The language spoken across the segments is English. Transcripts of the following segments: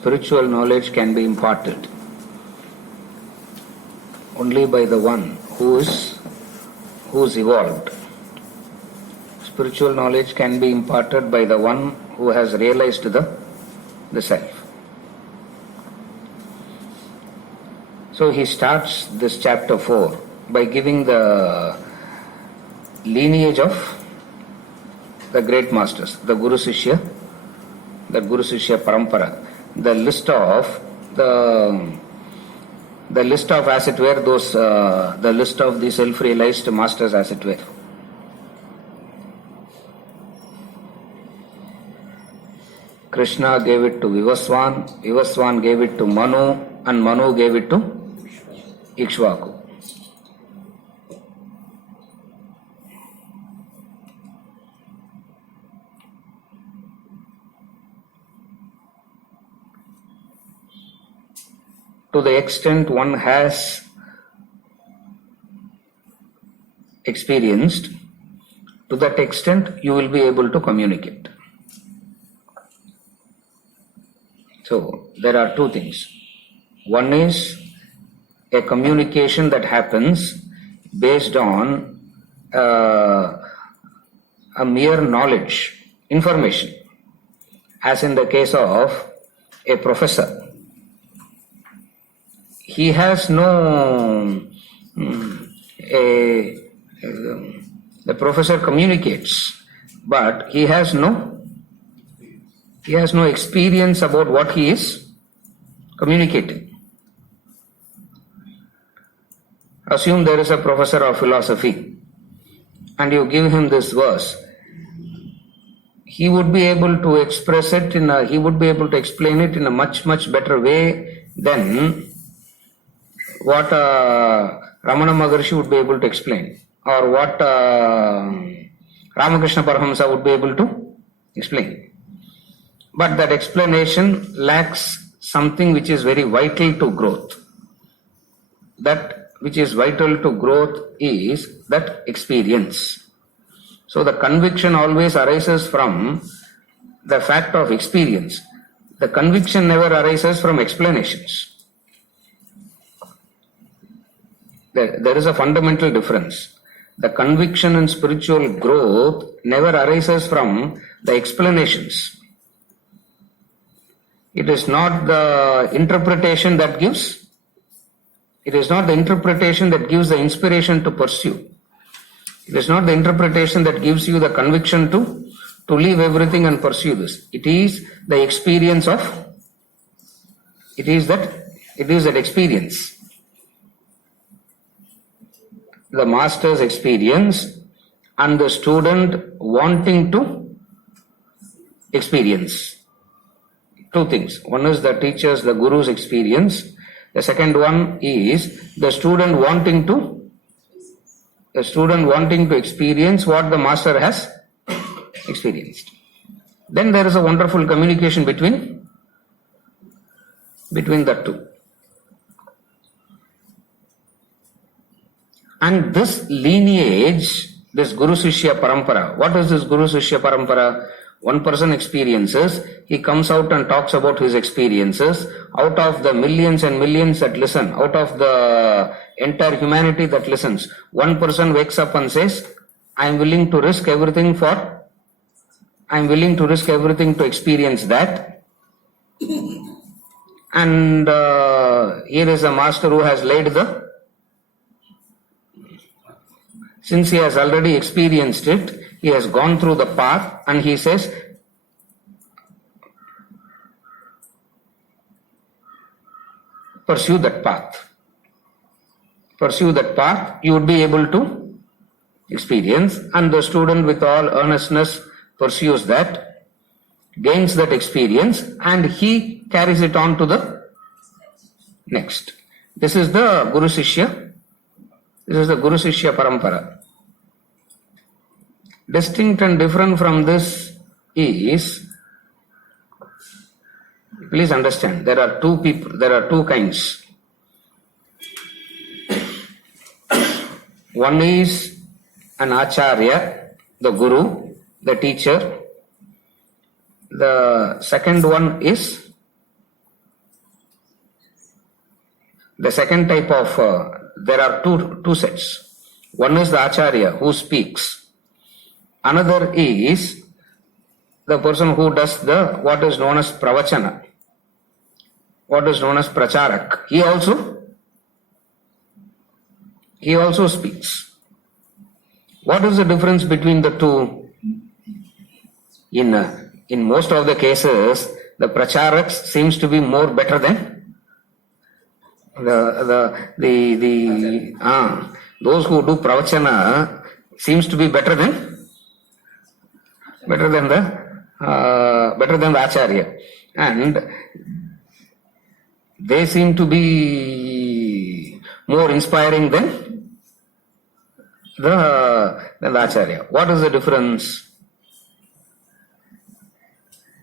spiritual knowledge can be imparted only by the one who is evolved. Spiritual knowledge can be imparted by the one who has realized the self. So he starts this chapter 4 by giving the lineage of the great masters, the Guru Shishya Parampara, the list of as it were those the list of the self-realized masters as it were. Krishna gave it to Vivaswan, Vivaswan gave it to Manu, and Manu gave it to Ikshvaku. To the extent one has experienced, to that extent you will be able to communicate. So there are two things. One is a communication that happens based on a mere knowledge, information, as in the case of a professor. He has no, the professor communicates, but he has no experience about what he is communicating. Assume there is a professor of philosophy and you give him this verse. He would be able to express it he would be able to explain it in a much, much better way than what Ramana Maharshi would be able to explain, or what Ramakrishna Paramahamsa would be able to explain. But that explanation lacks something which is very vital to growth. That which is vital to growth is that experience. So the conviction always arises from the fact of experience. The conviction never arises from explanations. There is a fundamental difference. The conviction in spiritual growth never arises from the explanations. It is not the interpretation that gives. It is not the interpretation that gives the inspiration to pursue. It is not the interpretation that gives you the conviction to leave everything and pursue this. It is the experience of. It is that experience. The master's experience and the student wanting to experience. Two things. One is the teacher's, the guru's experience. The second one is the student wanting to experience what the master has experienced. Then there is a wonderful communication between the two. And this lineage, this Guru Shishya Parampara, what is this Guru Shishya Parampara? One person experiences, he comes out and talks about his experiences. Out of the millions and millions that listen, out of the entire humanity that listens, one person wakes up and says, I am willing to risk everything to experience that. And here is a master who has laid since he has already experienced it, he has gone through the path, and he says, pursue that path. Pursue that path, you would be able to experience, and the student with all earnestness pursues that, gains that experience, and he carries it on to the next. This is the Guru Shishya Parampara. Distinct and different from this is, please understand, there are two kinds. One is an acharya, the guru, the teacher. The second one is The second type of, there are two sets. One is the Acharya who speaks. Another is the person who does what is known as Pravachana, what is known as Pracharak. He also speaks. What is the difference between the two? In most of the cases, the Pracharaks seems to be more better than those who do Pravachana seems to be better than the Acharya, and they seem to be more inspiring than the Acharya. What is the difference?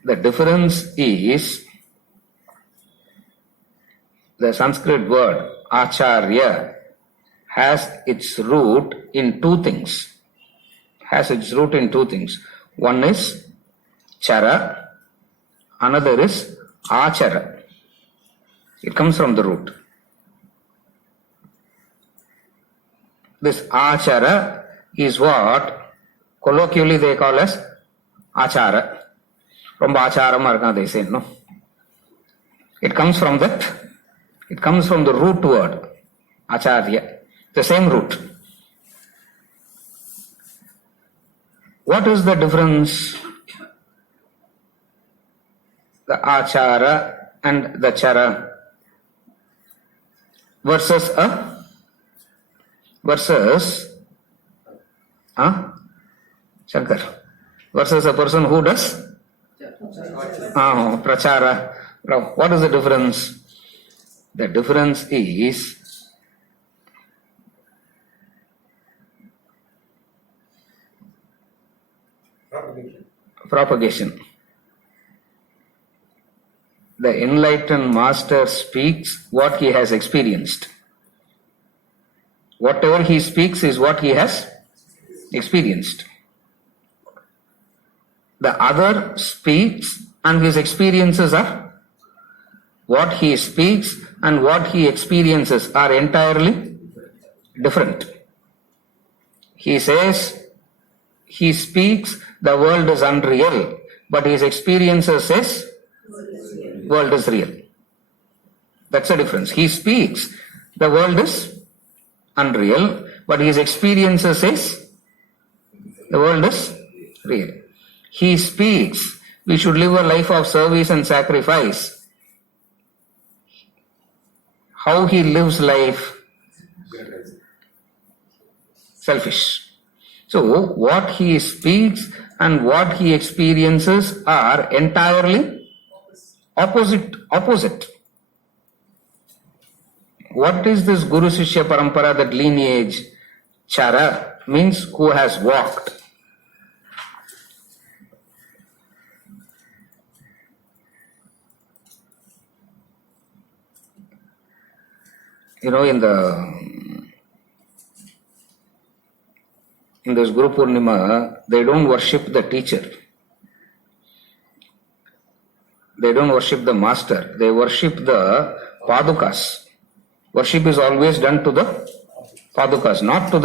The difference is the Sanskrit word Acharya has its root in two things. One is Chara, another is Achara. It comes from the root. This Achara is what colloquially they call as Achara. Romba Acharama irukka, they say, no. It comes from that. It comes from the root word, Acharya. The same root. What is the difference? The Achara and the Chara versus Shankar, versus a person who does Prachara. What is the difference? The difference is propagation. The enlightened master speaks what he has experienced. Whatever he speaks is what he has experienced. The other speaks and his experiences are, what he speaks and what he experiences are entirely different. He says, he speaks, the world is unreal, but his experiences says, world is real. That's the difference. He speaks, the world is unreal, but his experiences says, the world is real. He speaks, we should live a life of service and sacrifice. How he lives life? Selfish. So, what he speaks and what he experiences are entirely opposite. What is this Guru Shishya Parampara, that lineage? Chara means who has walked. In this Guru Purnima, they don't worship the teacher. They don't worship the master. They worship the Padukas. Worship is always done to the Padukas, not to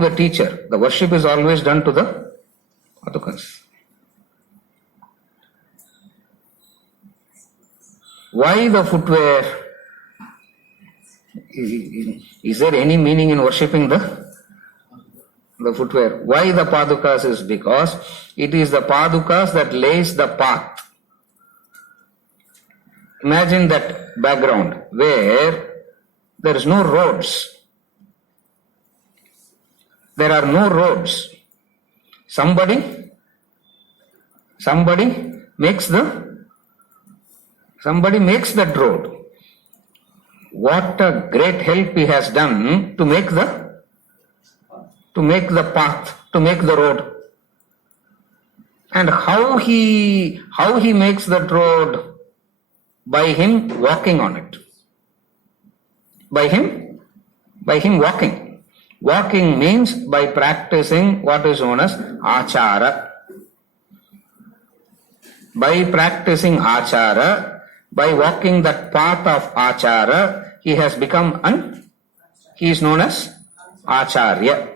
the teacher. The worship is always done to the Padukas. Why the footwear? Is there any meaning in worshipping the footwear? Why the Padukas? Is because it is the Padukas that lays the path. Imagine that background where there is no roads. There are no roads. Somebody makes that road. What a great help he has done to make the path, to make the road. And how he makes that road? By him walking on it. By him walking. Walking means by practicing what is known as achara. By practicing achara, by walking that path of achara, he has become he is known as acharya.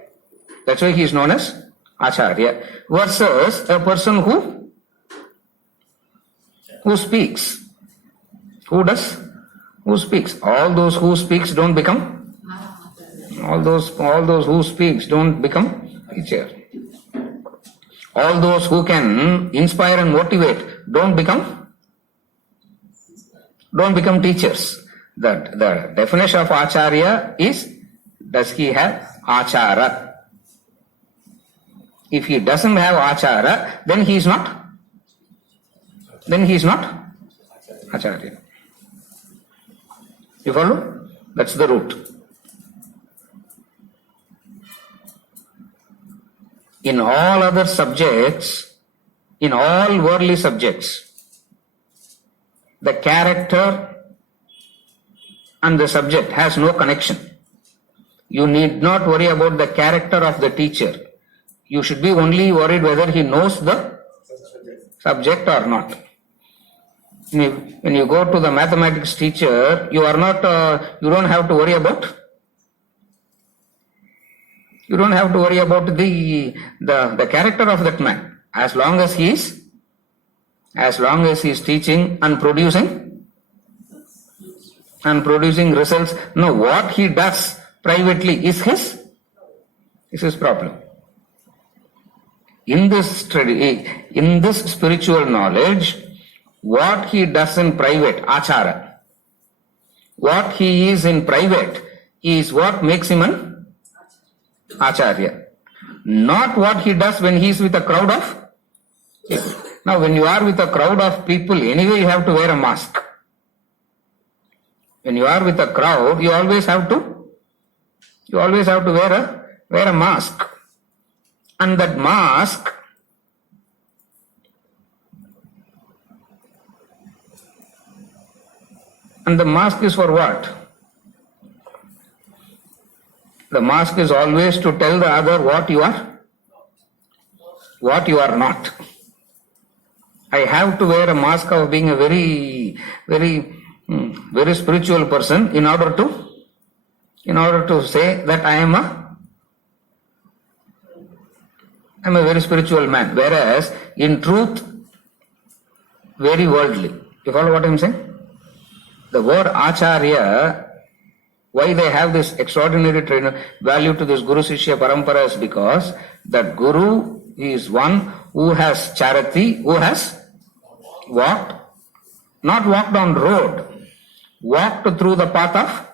That's why he is known as acharya. Versus a person who speaks. Who does? Who speaks? All those who speaks don't become. All those who speaks don't become teacher. All those who can inspire and motivate don't become teachers. The definition of acharya is, does he have achara? If he doesn't have achara, then he is not acharya. You follow? That's the root. In all other subjects, in all worldly subjects, the character and the subject has no connection. You need not worry about the character of the teacher. You should be only worried whether he knows the subject or not. When you go to the mathematics teacher, you don't have to worry about the character of that man. As long as he is teaching and producing results. No, what he does privately is his problem. In this spiritual knowledge, what he does in private, achara. What he is in private is what makes him an acharya. Not what he does when he is with a crowd of people. Now, when you are with a crowd of people, anyway you have to wear a mask. When you are with a crowd, you always have to wear a mask. And that mask is for what? The mask is always to tell the other what you are not. I have to wear a mask of being a very, very, very spiritual person in order to say that I am a very spiritual man. Whereas in truth, very worldly. You follow what I am saying? The word acharya, why they have this extraordinary value to this Guru Sishya Parampara is because that Guru is one who has charity, who has not walked on road, walked through the path of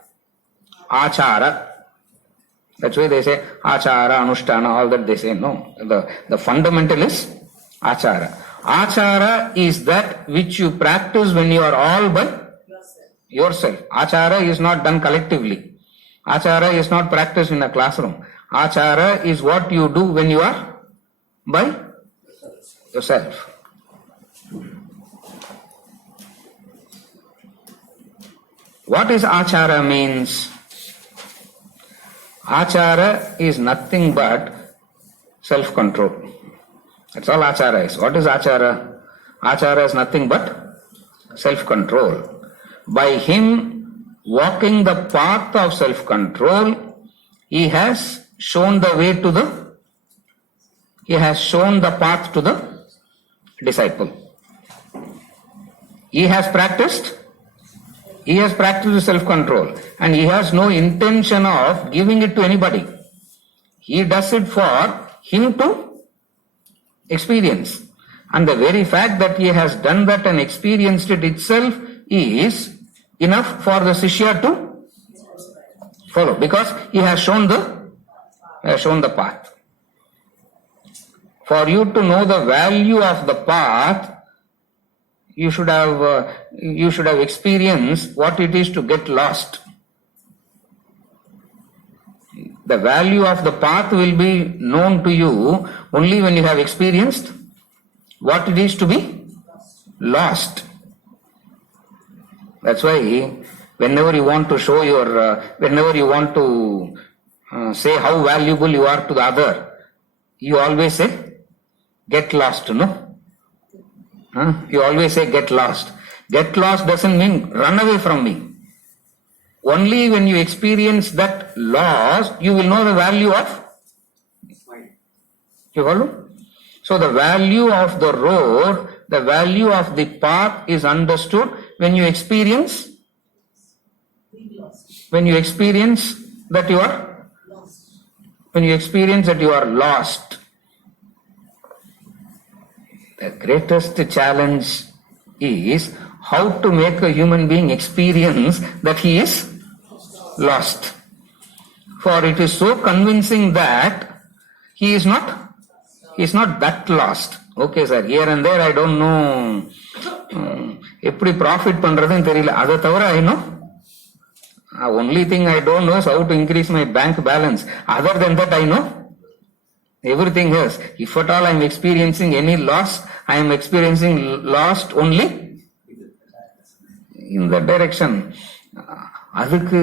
achara. That's why they say achara, anushtana, all that they say. No, the fundamental is achara. Achara is that which you practice when you are all by yourself. Achara is not done collectively. Achara is not practiced in a classroom. Achara is what you do when you are by yourself. What is achara means? Achara is nothing but self-control. That's all achara is. What is achara? Achara is nothing but self-control. By him walking the path of self-control, he has shown the path to the disciple. He has practiced self-control and he has no intention of giving it to anybody. He does it for him to experience. And the very fact that he has done that and experienced it itself is enough for the Shishya to follow, because he has shown the path. For you to know the value of the path, you should have experienced what it is to get lost. The value of the path will be known to you only when you have experienced what it is to be lost. That's why whenever you want to show whenever you want to say how valuable you are to the other, you always say, get lost, no? You always say, get lost. Get lost doesn't mean run away from me. Only when you experience that loss, you will know the value of. You follow? So the value of the road, the value of the path is understood when you experience. When you experience that you are lost. When you experience that you are lost. The greatest challenge is how to make a human being experience that he is lost. For it is so convincing that he is not that lost. Okay, sir, here and there I don't know. எப்படி profit பண்றதுன்னு தெரியல. அதை தவிர I know. Only thing I don't know is how to increase my bank balance. Other than that I know everything else. If at all I am experiencing any loss, I am experiencing loss only in that direction. அதுக்கு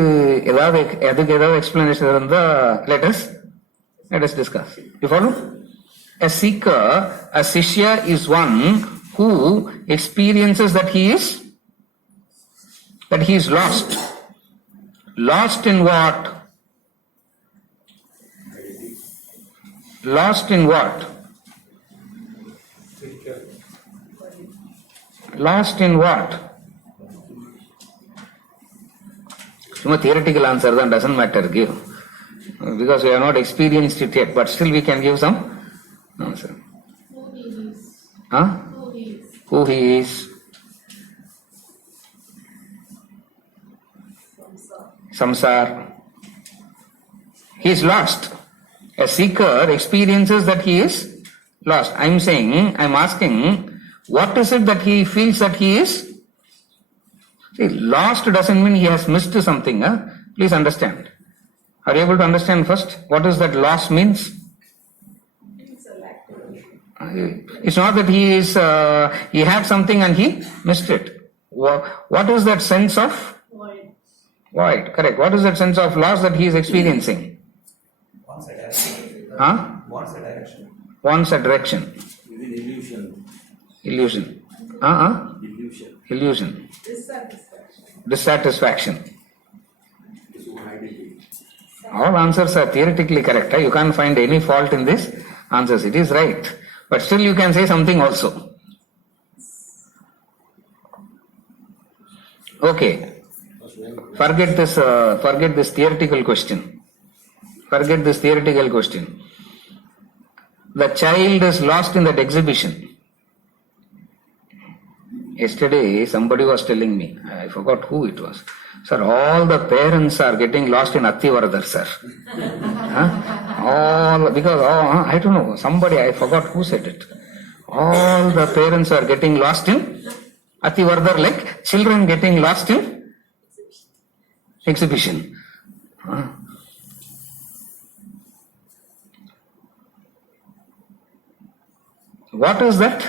ஏதாவது explanation இருந்தா let us discuss. You follow? A seeker, a shishya is one who experiences that he is lost. Lost in what? Lost in what? Lost in what? Theoretical answer then doesn't matter, give. Because we have not experienced it yet, but still we can give some answer. Who he is. Huh? Who he is. Samsar. He is lost. A seeker experiences that he is lost. I'm asking, what is it that he feels that he is? See, lost doesn't mean he has missed something. Huh? Please understand. Are you able to understand first? What is that loss means? It's not that he had something and he missed it. What is that sense of? Void, correct. What is that sense of loss that he is experiencing? Wants a direction. Huh? Wants a direction. Wants a direction. Illusion. Illusion. Illusion. Dissatisfaction. All answers are theoretically correct. You can't find any fault in these answers. It is right. But still you can say something also. Okay. Forget this theoretical question. Forget this theoretical question. The child is lost in that exhibition. Yesterday somebody was telling me, I forgot who it was. Sir, all the parents are getting lost in Attivaradar, sir. I don't know, somebody, I forgot who said it. All the parents are getting lost in Attivaradar, like children getting lost in exhibition. What is that?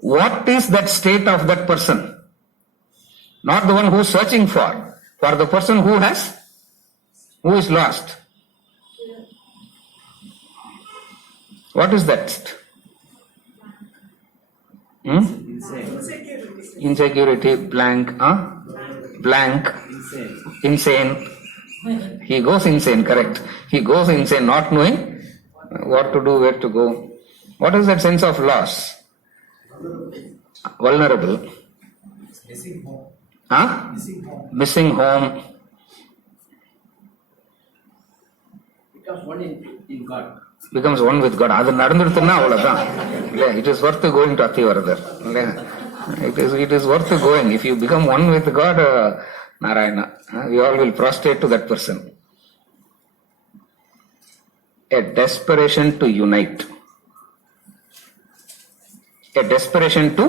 What is that state of that person? Not the one who is searching for the person who is lost. What is that? Insecurity, blank. Blank. Insane. He goes insane, correct. He goes insane, not knowing what to do, where to go. What is that sense of loss? Vulnerable. Missing home. Missing home. Becomes one in God. Becomes one with God. அது நடந்துருத்துன்னா அவ்வளவுதான். It is worth going to Attivaradar. It is worth going. If you become one with God, Narayana, we all will prostrate to that person. A desperation to unite. A desperation to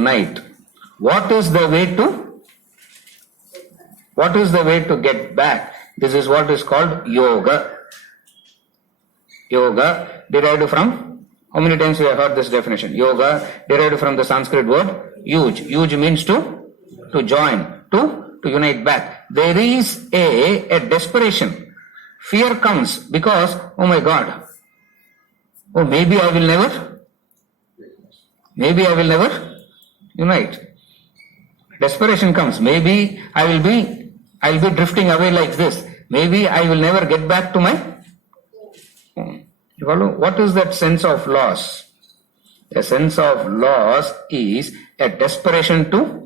unite. What is the way to get back? This is what is called yoga. Yoga derived from, how many times we have heard this definition? Yoga derived from the Sanskrit word yuj. Yuj means to join, to unite back. There is a desperation. Fear comes because, oh my God, maybe I will never unite. Desperation comes. Maybe I'll be drifting away like this. Maybe I will never get back to my home. You follow? What is that sense of loss? A sense of loss is a desperation to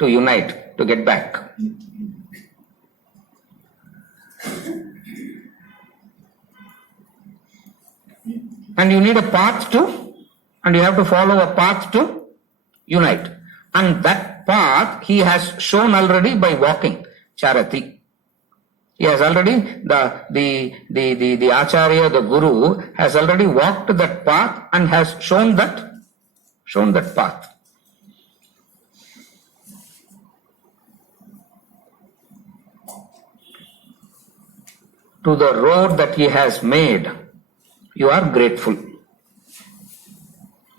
unite, to get back. And you need a path and you have to follow a path to unite. And that path he has shown already by walking, charati. He has already, the Acharya, the Guru, has already walked that path and has shown that path. To the road that he has made, you are grateful.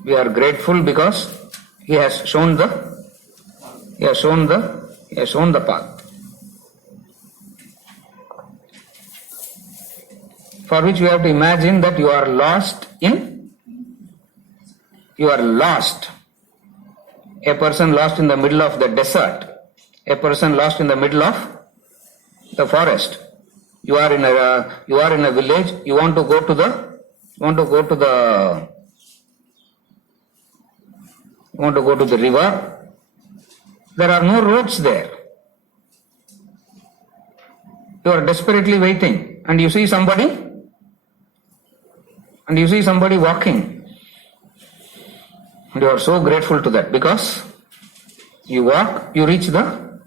We are grateful because he has shown the path. For which we have to imagine that you are lost. A person lost in the middle of the desert. A person lost in the middle of the forest. You are in a village. You want to go to the river. There are no roads there. You are desperately waiting, and you see somebody walking. And you are so grateful to that because you walk, you reach the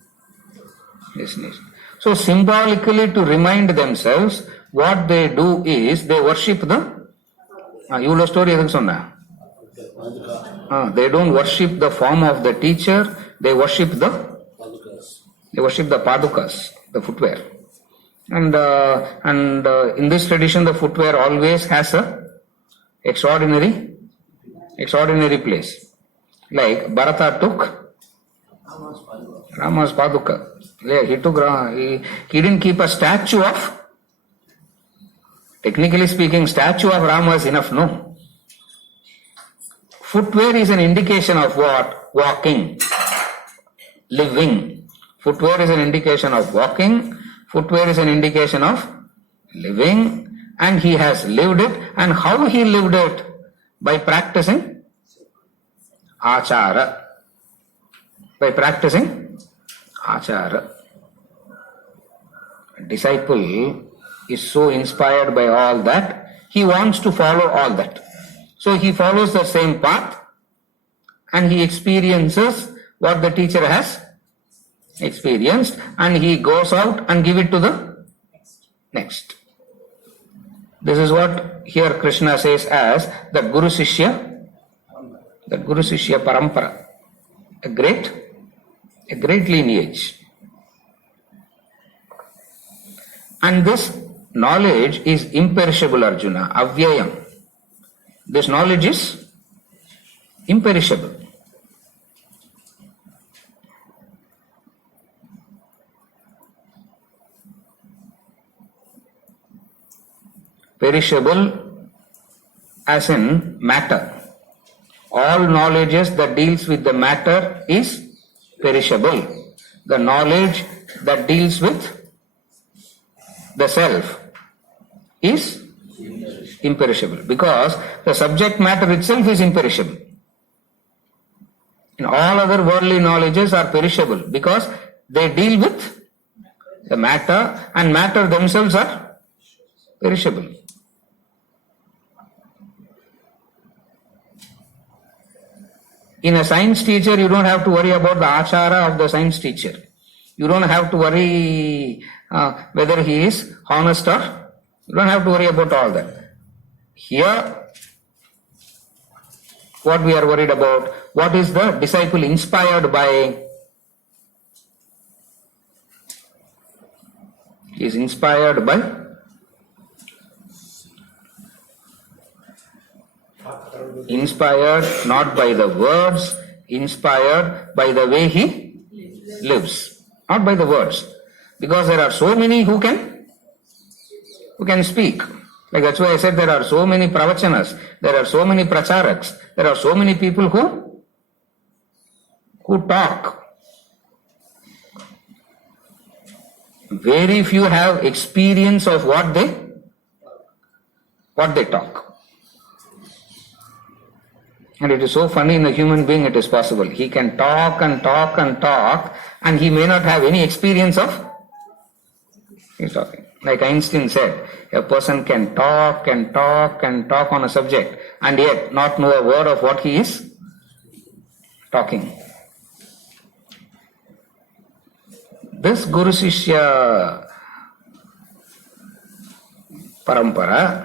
destination. So symbolically, to remind themselves, what they do is they worship the story. They don't worship the form of the teacher. They worship the padukas, the footwear. And in this tradition, the footwear always has a extraordinary place. Like Bharata took Rama's paduka. He didn't keep a statue of. Technically speaking, statue of Rama is enough. No. Footwear is an indication of what? Walking, living. Footwear is an indication of walking. Footwear is an indication of living, and he has lived it. And how he lived it? By practicing achara. By practicing achara. A disciple is so inspired by all that, he wants to follow all that. So he follows the same path and he experiences what the teacher has experienced, and he goes out and give it to the next. This is what here Krishna says as the Guru Shishya Parampara, a great lineage. And this knowledge is imperishable, Arjuna, avyayam. This knowledge is imperishable. Perishable as in matter. All knowledges that deals with the matter is perishable. The knowledge that deals with the self is imperishable, because the subject matter itself is imperishable. And all other worldly knowledges are perishable because they deal with the matter, and matter themselves are perishable. In a science teacher, you don't have to worry about the achara of the science teacher. You don't have to worry whether he is honest or, you don't have to worry about all that. Here, what we are worried about, what is the disciple inspired by? He is inspired by not by the words, inspired by the way he lives, not by the words. Because there are so many who can speak. Like that's why I said there are so many pravachanas, there are so many pracharaks, there are so many people who who talk. Very few have experience of what they talk. And it is so funny, in a human being it is possible. He can talk and talk and talk, and he may not have any experience of he's talking. Like Einstein said, a person can talk and talk and talk on a subject and yet not know a word of what he is talking. This Guru Shishya Parampara,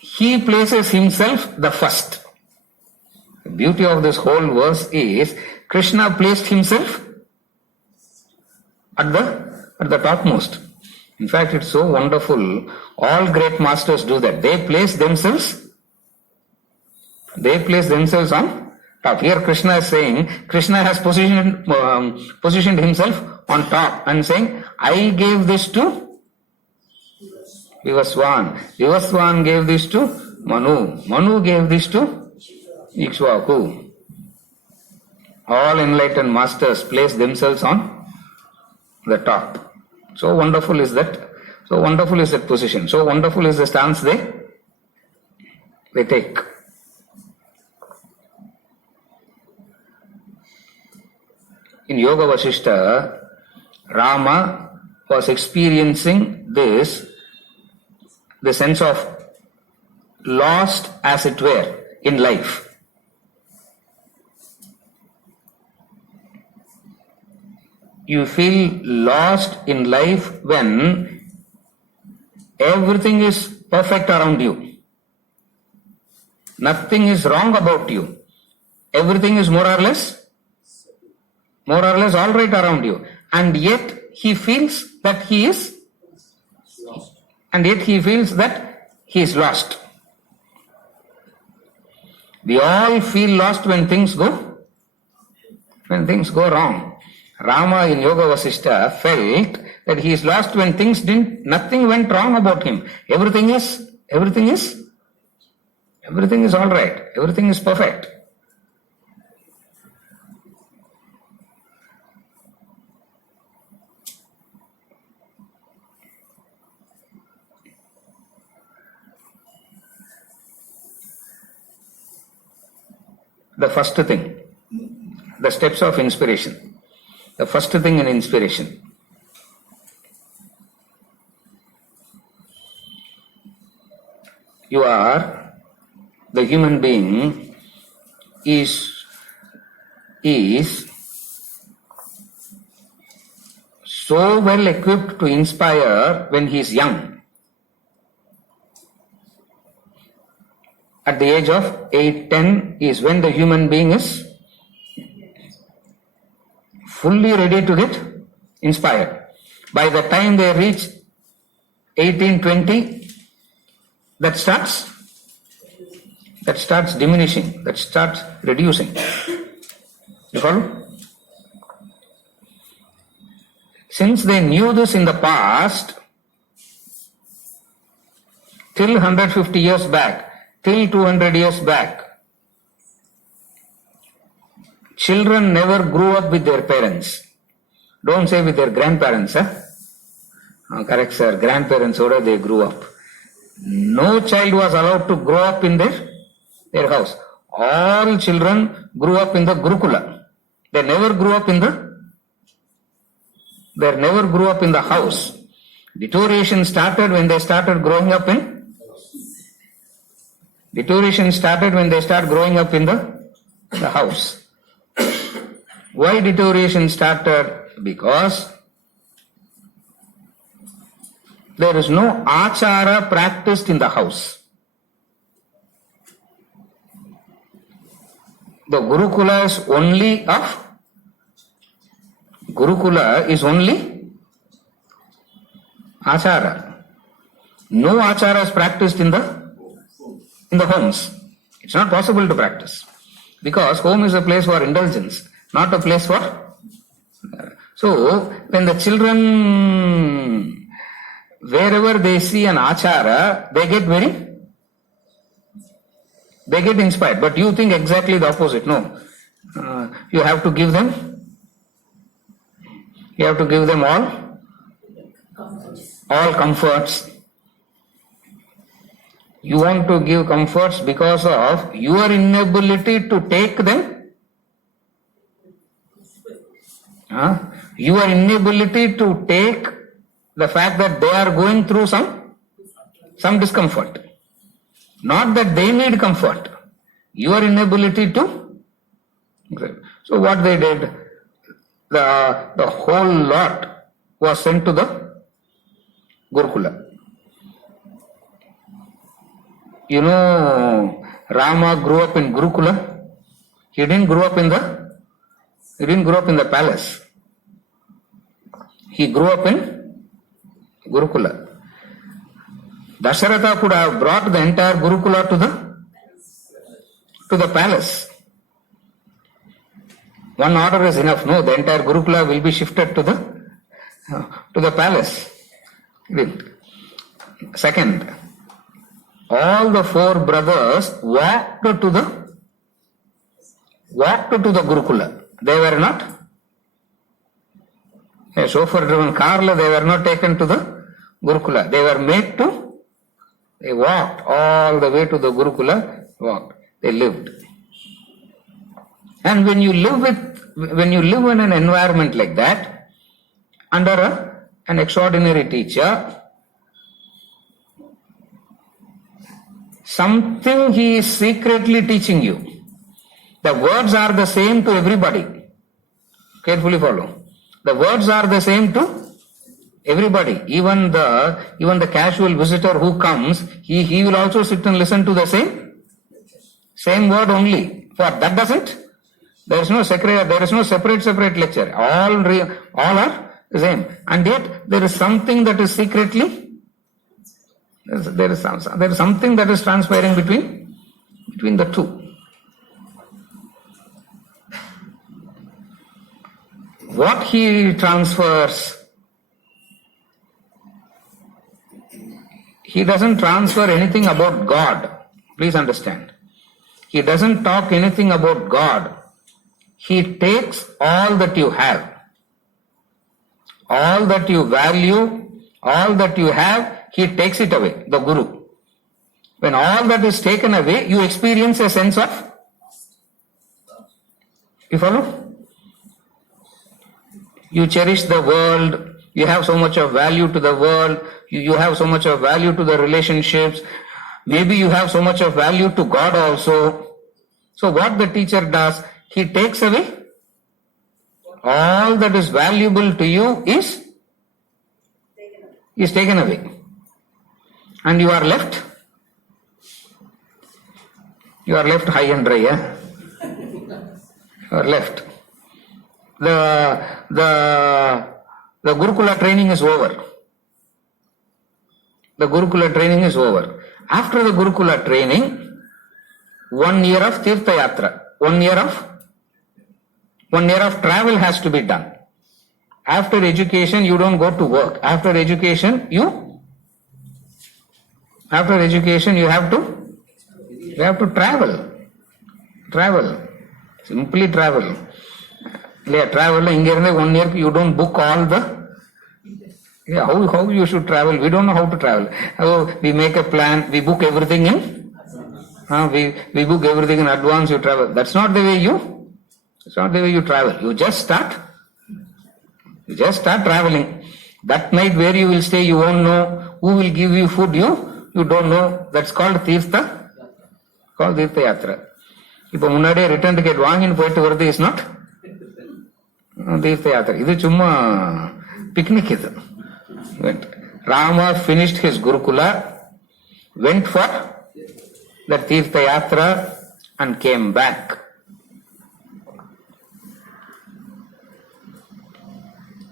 he places himself the first. The beauty of this whole verse is Krishna placed himself at the topmost. In fact, it's so wonderful. All great masters do that. They place themselves on top. Here Krishna is saying, Krishna has positioned himself on top and saying, I gave this to Vivaswan. Vivaswan gave this to Manu. Manu gave this to Ikshvaku. All enlightened masters place themselves on the top. So wonderful is that. So wonderful is that position. So wonderful is the stance they take. In Yoga Vasishta, Rama was experiencing the sense of lost, as it were, in life. You feel lost in life when everything is perfect around you. Nothing is wrong about you. Everything is more or less all right around you. And yet he feels that he is lost. We all feel lost when things go wrong. Rama in Yoga Vasishta felt that he is lost when nothing went wrong about him. Everything is all right. Everything is perfect. The first thing, the steps of inspiration. The first thing in inspiration. The human being is so well equipped to inspire when he is young. At the age of 8, 10 is when the human being is fully ready to get inspired. By the time they reach 18, 20, that starts diminishing, that starts reducing. You follow? Since they knew this in the past, till 150 years back, till 200 years back, children never grew up with their parents. Don't say with their grandparents. Correct, sir. Grandparents, or they grew up. No child was allowed to grow up in their house. All children grew up in the Gurukula. They never grew up in the house. Deterioration started when they started growing up in the house. Why deterioration started? Because there is no achara practiced in the house. The Gurukula is only achara. No achara is practiced in the homes. It's not possible to practice. Because home is a place for indulgence, not a place for... So, when the children, wherever they see an achara, they get inspired. But you think exactly the opposite. No. You have to give them. You have to give them all comforts. You want to give comforts because of your inability to take them. Your inability to take the fact that they are going through some discomfort. Not that they need comfort. Your inability to. So what they did, the whole lot was sent to the Gurukula. You know, Rama grew up in Gurukula. He didn't grow up in the palace. He grew up in Gurukula. Dasharatha could have brought the entire Gurukula to the palace. One order is enough. No, the entire Gurukula will be shifted to the palace. Second, all the four brothers walked to the Gurukula. They were not a chauffeur-driven car. They were not taken to the Gurukula. They were made to. They walked all the way to the Gurukula. Walked. They lived. And when you live in an environment like that, under an extraordinary teacher, something he is secretly teaching you. The words are the same to everybody. Carefully follow. The words are the same to everybody. Even the casual visitor who comes, he will also sit and listen to the same word only. For that doesn't. There is no separate lecture. All are the same. And yet there is something that is secretly. There is something that is transpiring between the two. What he transfers, he doesn't transfer anything about God. Please understand. He doesn't talk anything about God. He takes all that you have, all that you value, all that you have, he takes it away, the Guru. When all that is taken away, you experience a sense of. You follow? You cherish the world, you have so much of value to the world, you have so much of value to the relationships, maybe you have so much of value to God also. So what the teacher does, he takes away all that is valuable to you is taken away. And you are left high and dry, yeah? You are left. The Gurukula training is over. The Gurukula training is over. After the Gurukula training, 1 year of Tirtha Yatra, 1 year of travel has to be done. After education, you don't go to work. After education, you have to travel. Simply travel. Travel, in 1 year, you don't book all the. How you should travel? We don't know how to travel. We make a plan, we book everything in. We book everything in advance, you travel. That's not the way you travel. You just start traveling. That night where you will stay, you won't know. Who will give you food, you don't know. That's called Tirtha. Called Tirtha Yatra. Ipo munnade return ticket vaangin poittu varudhu is not Tirtha Yatra. Idu chumma picnic idu. Rama finished his Gurukula, went for the Tirtha Yatra and came back.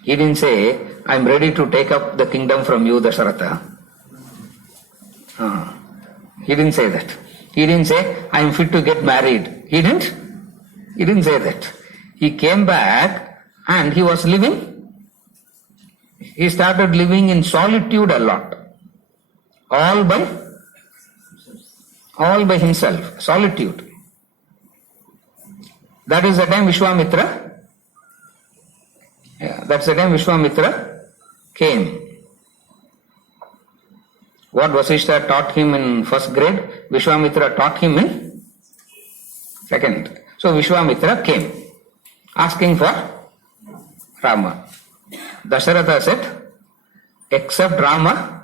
He didn't say, I am ready to take up the kingdom from you, Dasharatha. He didn't say that. He didn't say, I am fit to get married. He didn't say that. He came back and he was living. He started living in solitude a lot. All by himself. Solitude. That is the time Vishwamitra. Yeah, that's the time Vishwamitra came. What Vasishtha taught him in first grade, Vishwamitra taught him in second. So Vishwamitra came, asking for Rama. Dasharatha said, except Rama,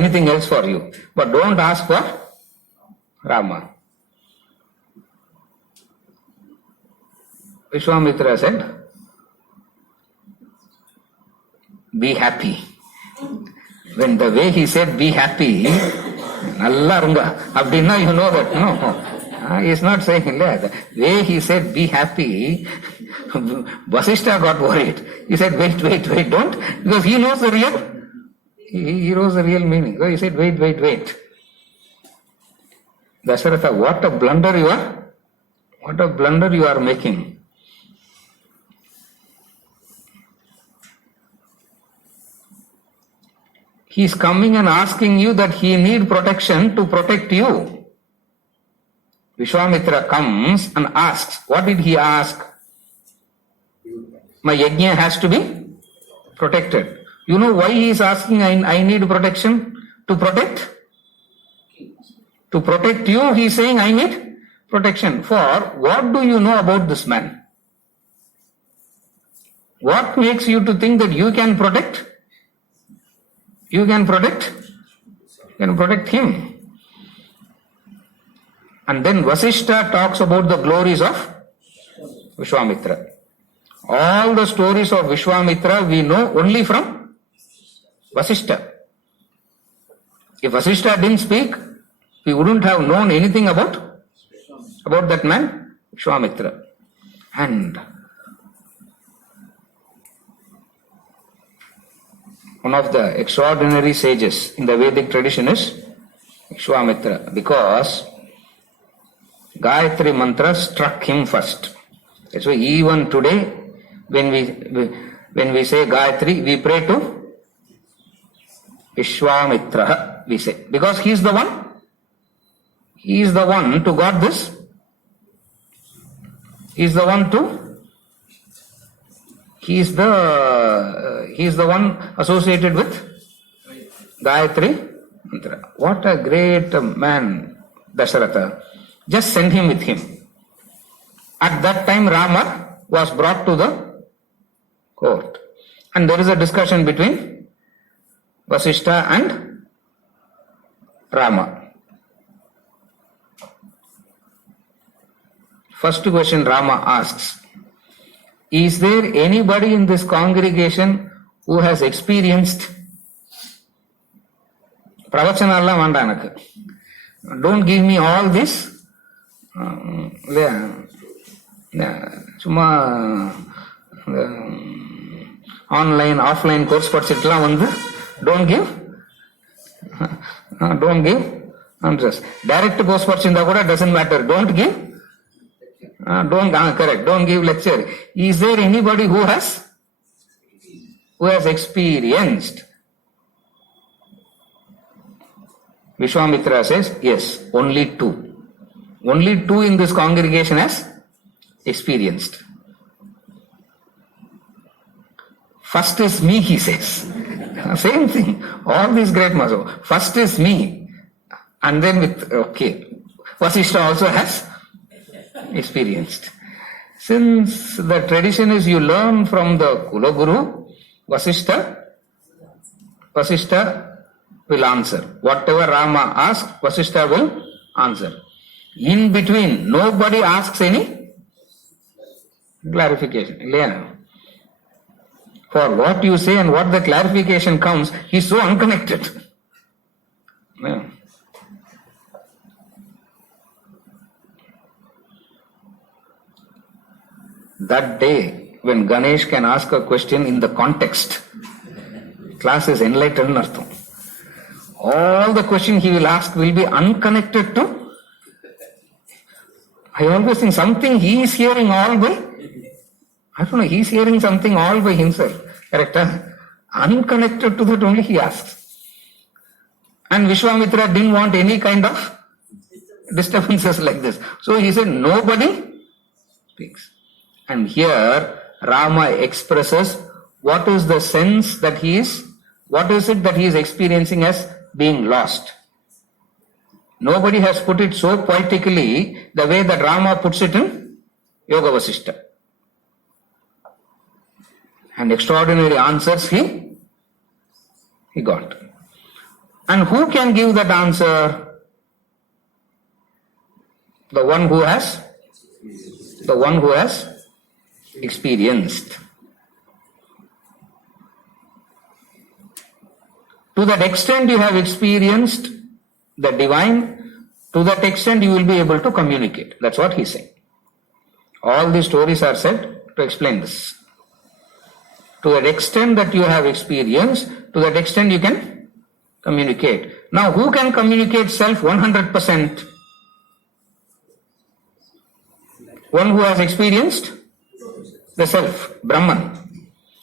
anything else for you. But don't ask for Rama. Vishwamitra said, be happy. When the way he said, be happy, Allah runga, abdina, you know that, no. He is not saying that. The way he said, be happy, Vasishtha got worried. He said, wait, don't. Because he knows the real meaning. So he said, wait. Dasharatha, what a blunder you are making. He is coming and asking you that he need protection to protect you. Vishwamitra comes and asks. What did he ask? My yajna has to be protected. You know why he is asking I need protection? To protect? To protect you, he is saying I need protection. For what do you know about this man? What makes you to think that you can protect? You can protect him. And then Vasishtha talks about the glories of Vishwamitra. All the stories of Vishwamitra we know only from Vasishtha. If Vasishtha didn't speak, we wouldn't have known anything about that man, Vishwamitra. And one of the extraordinary sages in the Vedic tradition is Vishwamitra, because Gayatri mantra struck him first. So even today, when we say Gayatri, we pray to Vishwamitra, we say, because he is the one to got this. He is the one associated with Gayatri mantra. What a great man, Dasharatha. Just send him with him. At that time, Rama was brought to the court. And there is a discussion between Vasishtha and Rama. First question Rama asks, is there anybody in this congregation who has experienced pravachana alla vanda enakku? Don't give me all this சும்மா online offline course படிச்சுட்டுலாம் வந்து don't give answers. Direct course படிச்சிருந்தா கூட doesn't matter. Don't give lecture. Is there anybody who has experienced? Vishwamitra says, yes, only two. Only two in this congregation has experienced. First is me, he says. Same thing. All these great masters. First is me. And then Vasishtha also has experienced. Since the tradition is you learn from the Kula Guru, Vasishtha will answer. Whatever Rama asks, Vasishtha will answer. In between, nobody asks any clarification. For what you say and what the clarification comes, he is so unconnected. Yeah. That day, when Ganesh can ask a question in the context, class is enlightened. All the question he will ask will be unconnected to. I always think something he is hearing all by, I don't know, he is hearing something all by himself. Correct? Unconnected to that only he asks. And Vishwamitra didn't want any kind of disturbances like this. So he said, nobody speaks. And here Rama expresses what is the sense that he is, what is it that he is experiencing as being lost. Nobody has put it so poetically the way that Rama puts it in Yoga Vasishta. And extraordinary answers he got. And who can give that answer? The one who has experienced. To that extent you have experienced the divine, to that extent you will be able to communicate. That's what he's saying. All these stories are said to explain this. To that extent that you have experienced, to that extent you can communicate. Now who can communicate self 100%? One who has experienced the self, Brahman.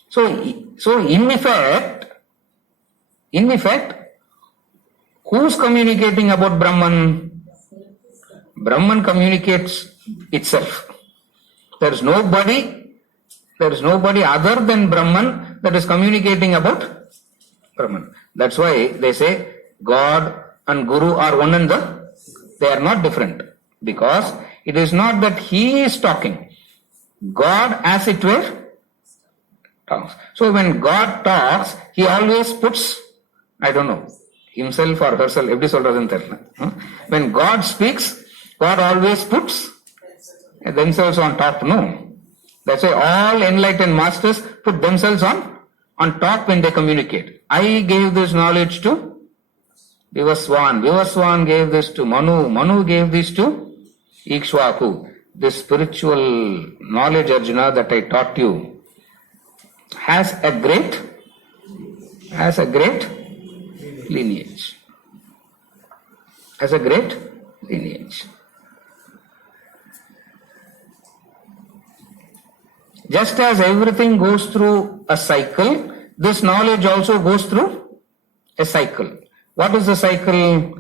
So in effect, who's communicating about Brahman? Brahman communicates itself. There is nobody other than Brahman that is communicating about Brahman. That's why they say God and Guru are one and they are not different. Because it is not that he is talking. God, as it were, talks. So when God talks, he always puts, himself or herself, when God speaks, God always puts themselves on top. No. That's why all enlightened masters put themselves on top when they communicate. I gave this knowledge to Vivaswan. Vivaswan gave this to Manu. Manu gave this to Ikshvaku. This spiritual knowledge, Arjuna, that I taught you has a great lineage. Has a great lineage. Just as everything goes through a cycle, this knowledge also goes through a cycle. What is the cycle?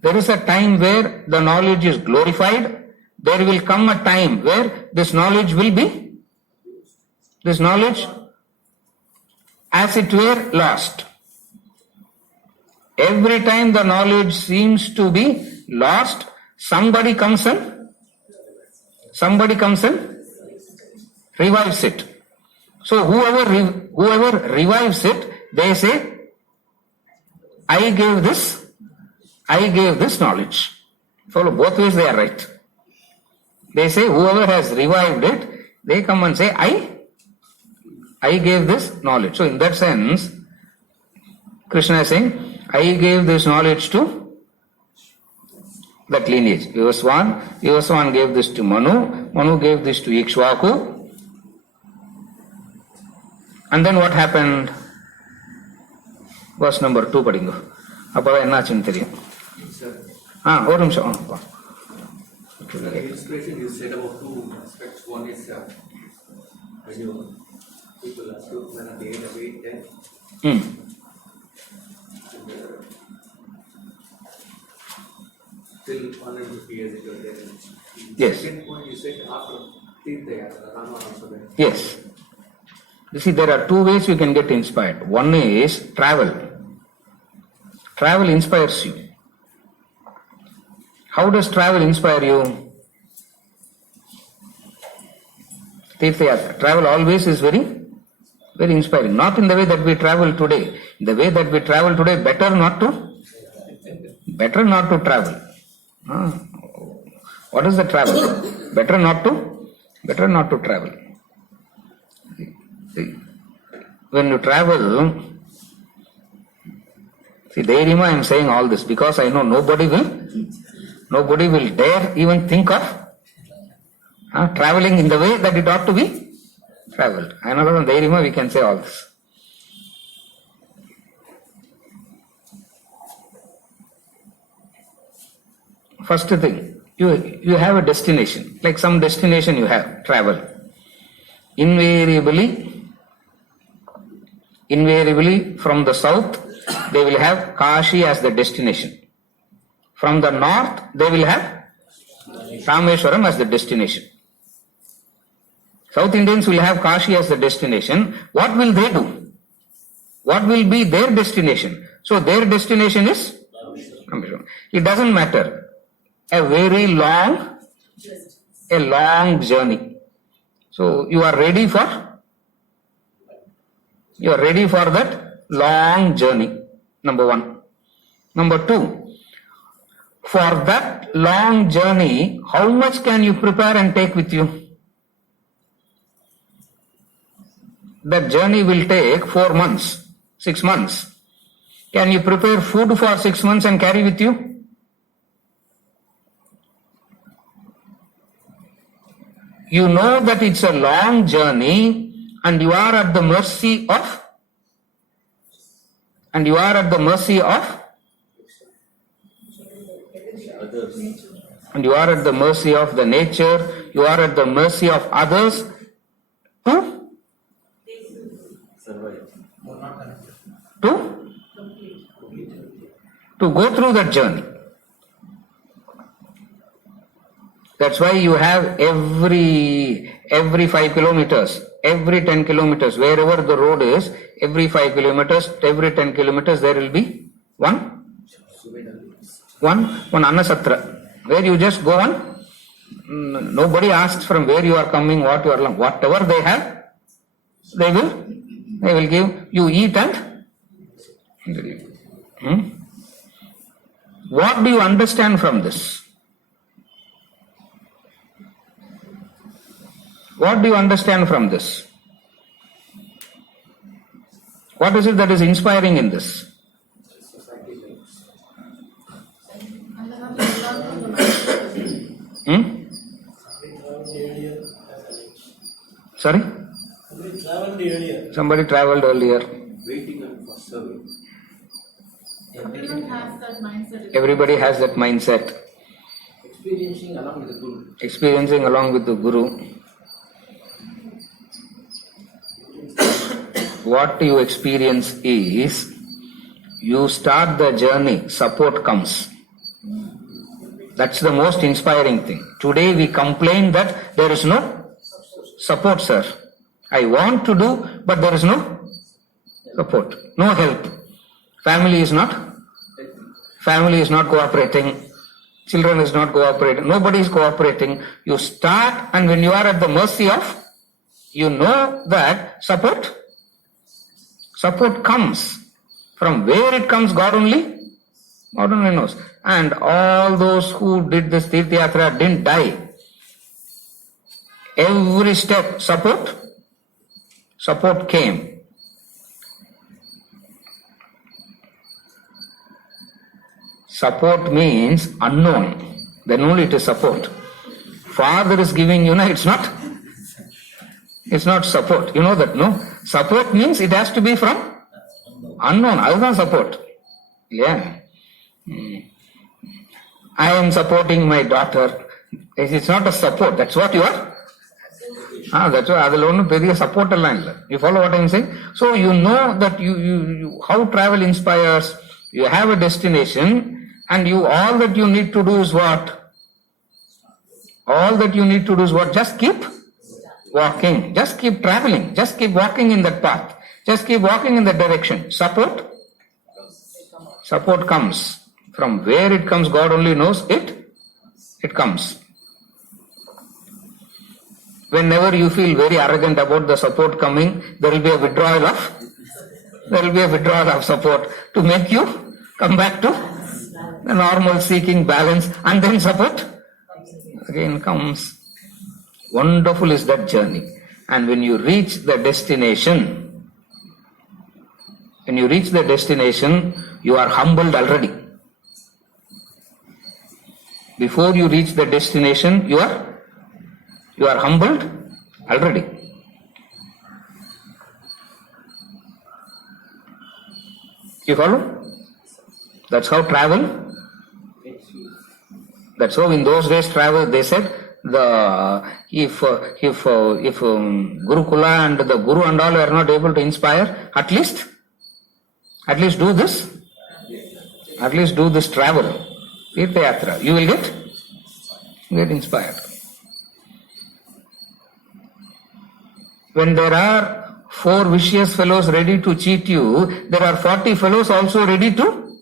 There is a time where the knowledge is glorified. There will come a time where this knowledge as it were lost. Every time the knowledge seems to be lost, somebody comes and revives it. So whoever revives it, they say, I gave this knowledge. Follow, both ways they are right. They say whoever has revived it, they come and say, I gave this knowledge. So in that sense, Krishna is saying, I gave this knowledge to that lineage. Vivaswan gave this to Manu. Manu gave this to Ikshvaku. And then what happened? Verse number 2 padingo. Appada enna achinu theriyum. Oru nimisham. The inspiration you said about two aspects. One is when you people ask you when at the age of 8, 10. Till 150 years ago, there. Yes. Second point you said after Tirthaya, Rama also there. Yes. You see, there are two ways you can get inspired. One is travel. Travel inspires you. How does travel inspire you? Tirthayatra. Travel always is very, very inspiring. Not in the way that we travel today. In the way that we travel today, better not to travel. What is the travel? Better not to travel. See, when you travel, Dhairima, I am saying all this because I know nobody will dare even think of traveling in the way that it ought to be traveled. I know that Dhairima we can say all this. First thing, you have a destination, like some destination you have, travel. Invariably from the south, they will have Kashi as the destination. From the north, they will have Rameshwaram as the destination. South Indians will have Kashi as the destination. What will they do? What will be their destination? So their destination is Rameshwaram. It doesn't matter. A very long journey. So you are ready for that long journey. Number one. Number two, for that long journey, how much can you prepare and take with you? That journey will take 4 months, 6 months. Can you prepare food for 6 months and carry with you? You know that it's a long journey and you are at the mercy of the nature, you are at the mercy of others to Survive. to go through that journey. That's why you have every 5 kilometers, every 10 kilometers, wherever the road is, every 5 kilometers, every 10 kilometers, there will be one Annasatra, where you just go on. Nobody asks from where you are coming, what you are, whatever they have, they will give. You eat and What do you understand from this? What do you understand from this? What is it that is inspiring in this? Sorry? Somebody traveled earlier. Waiting and for serving. Everybody has that mindset. Experiencing along with the Guru. What you experience is, you start the journey, support comes. That's the most inspiring thing. Today we complain that there is no support, sir. I want to do, but there is no support, no help. Family is not cooperating. Children is not cooperating. Nobody is cooperating. You start, and when you are at the mercy of, you know that support comes. From where it comes, God only knows. And all those who did this Tirtha Yatra didn't die. Every step, support came. Support means unknown. Then only it is support. Father is giving, it's not support. You know that, no? Support means it has to be from unknown, other than support. Yeah. I am supporting my daughter. It's not a support. That's what you are. That's why adalonu support illa. You follow what I am saying? So you know that you how travel inspires. You have a destination, and all that you need to do is what? Just keep walking. Just keep traveling. Just keep walking in that path. Just keep walking in that direction. Support comes. From where it comes, God only knows it comes. Whenever you feel very arrogant about the support coming, there will be a withdrawal of support to make you come back to the normal seeking balance, and then support again comes. Wonderful is that journey. And when you reach the destination, you are humbled already. Before you reach the destination, you are humbled already. You follow? That's how travel. That's how in those days travel. They said if Gurukula and the Guru and all are not able to inspire, at least do this. At least do this travel. Tirtha Yatra. You will get Get inspired. When there are 4 vicious fellows ready to cheat you, there are 40 fellows also ready to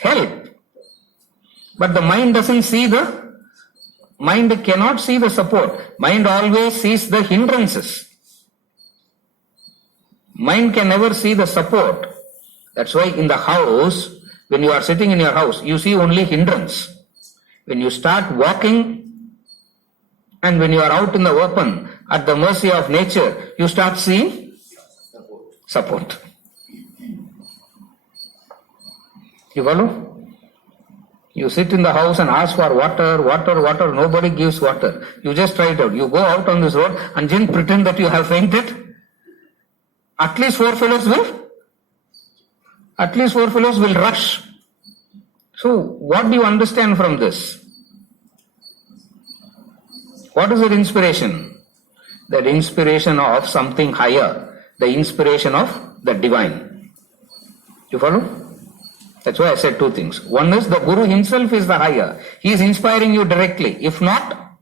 help. But the mind doesn't see mind cannot see the support. Mind always sees the hindrances. Mind can never see the support. That's why in the house, when you are sitting in your house, you see only hindrance. When you start walking and when you are out in the open, at the mercy of nature, you start seeing support. You follow? You sit in the house and ask for water, nobody gives water. You just try it out. You go out on this road and then pretend that you have fainted. At least 4 fellows will rush. So, what do you understand from this? What is that inspiration? That inspiration of something higher. The inspiration of the divine. You follow? That's why I said 2 things. One is the Guru himself is the higher. He is inspiring you directly. If not,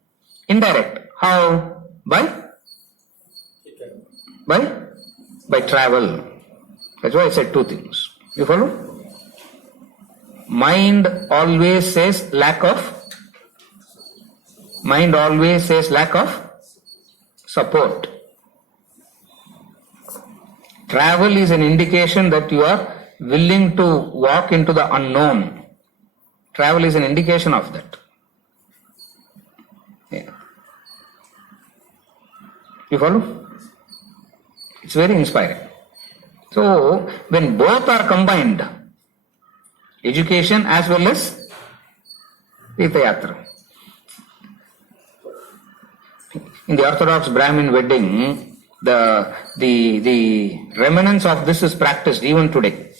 indirect. How? By travel. That's why I said 2 things. You follow? Mind always says lack of support. Travel is an indication that you are willing to walk into the unknown. Travel is an indication of that. Yeah. You follow? It's very inspiring. So, when both are combined, education as well as Tirthayatra. In the Orthodox Brahmin wedding, the remnants of this is practiced even today.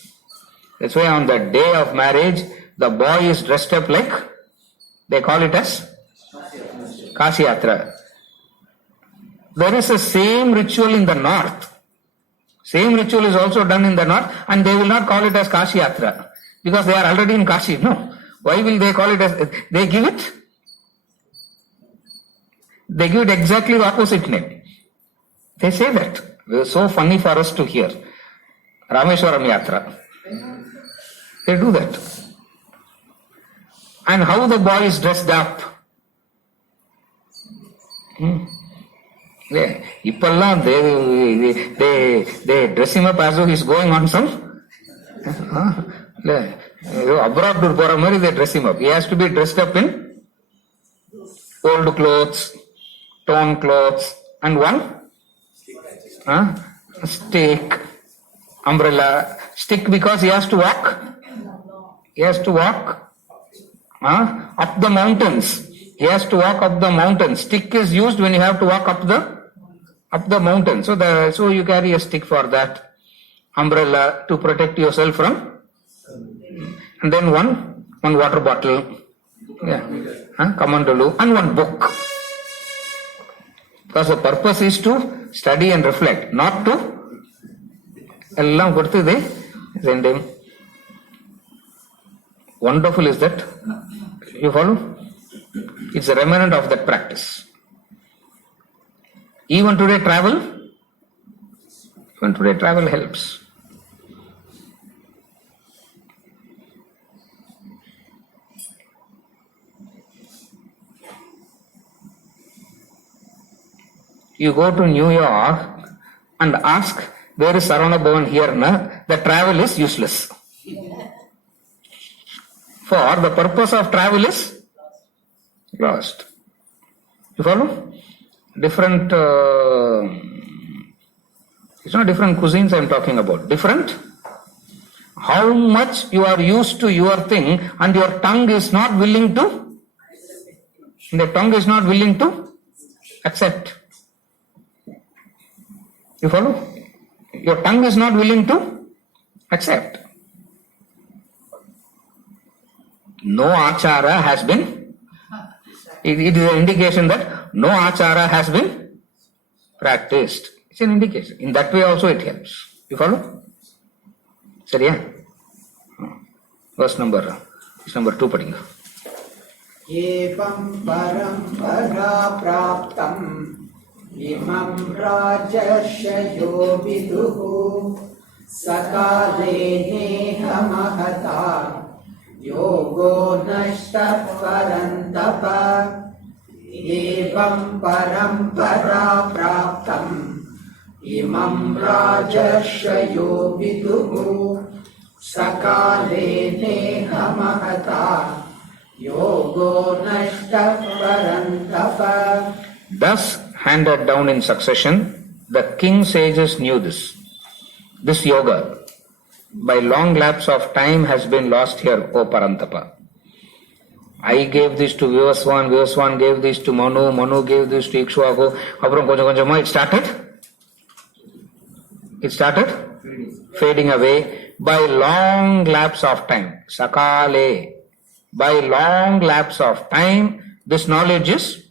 That's why on the day of marriage, the boy is dressed up like, they call it as Kashi Yatra. There is the same ritual in the north. Same ritual is also done in the north, and they will not call it as Kashi Yatra because they are already in Kashi. No. Why will they call it as, they give it exactly the opposite name. They say that. It was so funny for us to hear. Rameshwaram Yatra. They do that. And how the boy is dressed up. Ipalla, they dress him up as though he's going on some abroad to Poramari, they dress him up. He has to be dressed up in old clothes, torn clothes, and one stick, umbrella, stick because he has to walk. He has to walk up the mountains. He has to walk up the mountain. Stick is used when you have to walk up the mountain. So you carry a stick for that. Umbrella to protect yourself from. And then one water bottle. Kamandalu, and one book. Because the purpose is to study and reflect, not to ellam koduthu they send him. Wonderful is that? You follow? It's a remnant of that practice. Even today travel helps. You go to New York and ask, where is Saravana Bhavan here? The travel is useless. For the purpose of travel is lost. You follow? Different, it's not different cuisines I am talking about. Different. How much you are used to your thing and your tongue is not willing to, accept. You follow? Your tongue is not willing to accept. No achara has been, it is an indication that no achara has been practiced. It's an indication. In that way also it helps. You follow? Seriya? Verse number 2 padinga. Evam parampara praptam imam rajashayo viduhu sakale neha mahata yogo nashta parantapa evam parampara praptam imam rajashayo viduhu sakale neha mahata yogo nashta parantapa. Thus, handed down in succession, the king sages knew this. This yoga, by long lapse of time, has been lost here, O Parantapa. I gave this to Vivaswan gave this to Manu gave this to Ikshwaku. Appuram konjam konjama it started fading away by long lapse of time. Sakale. By long lapse of time, this knowledge is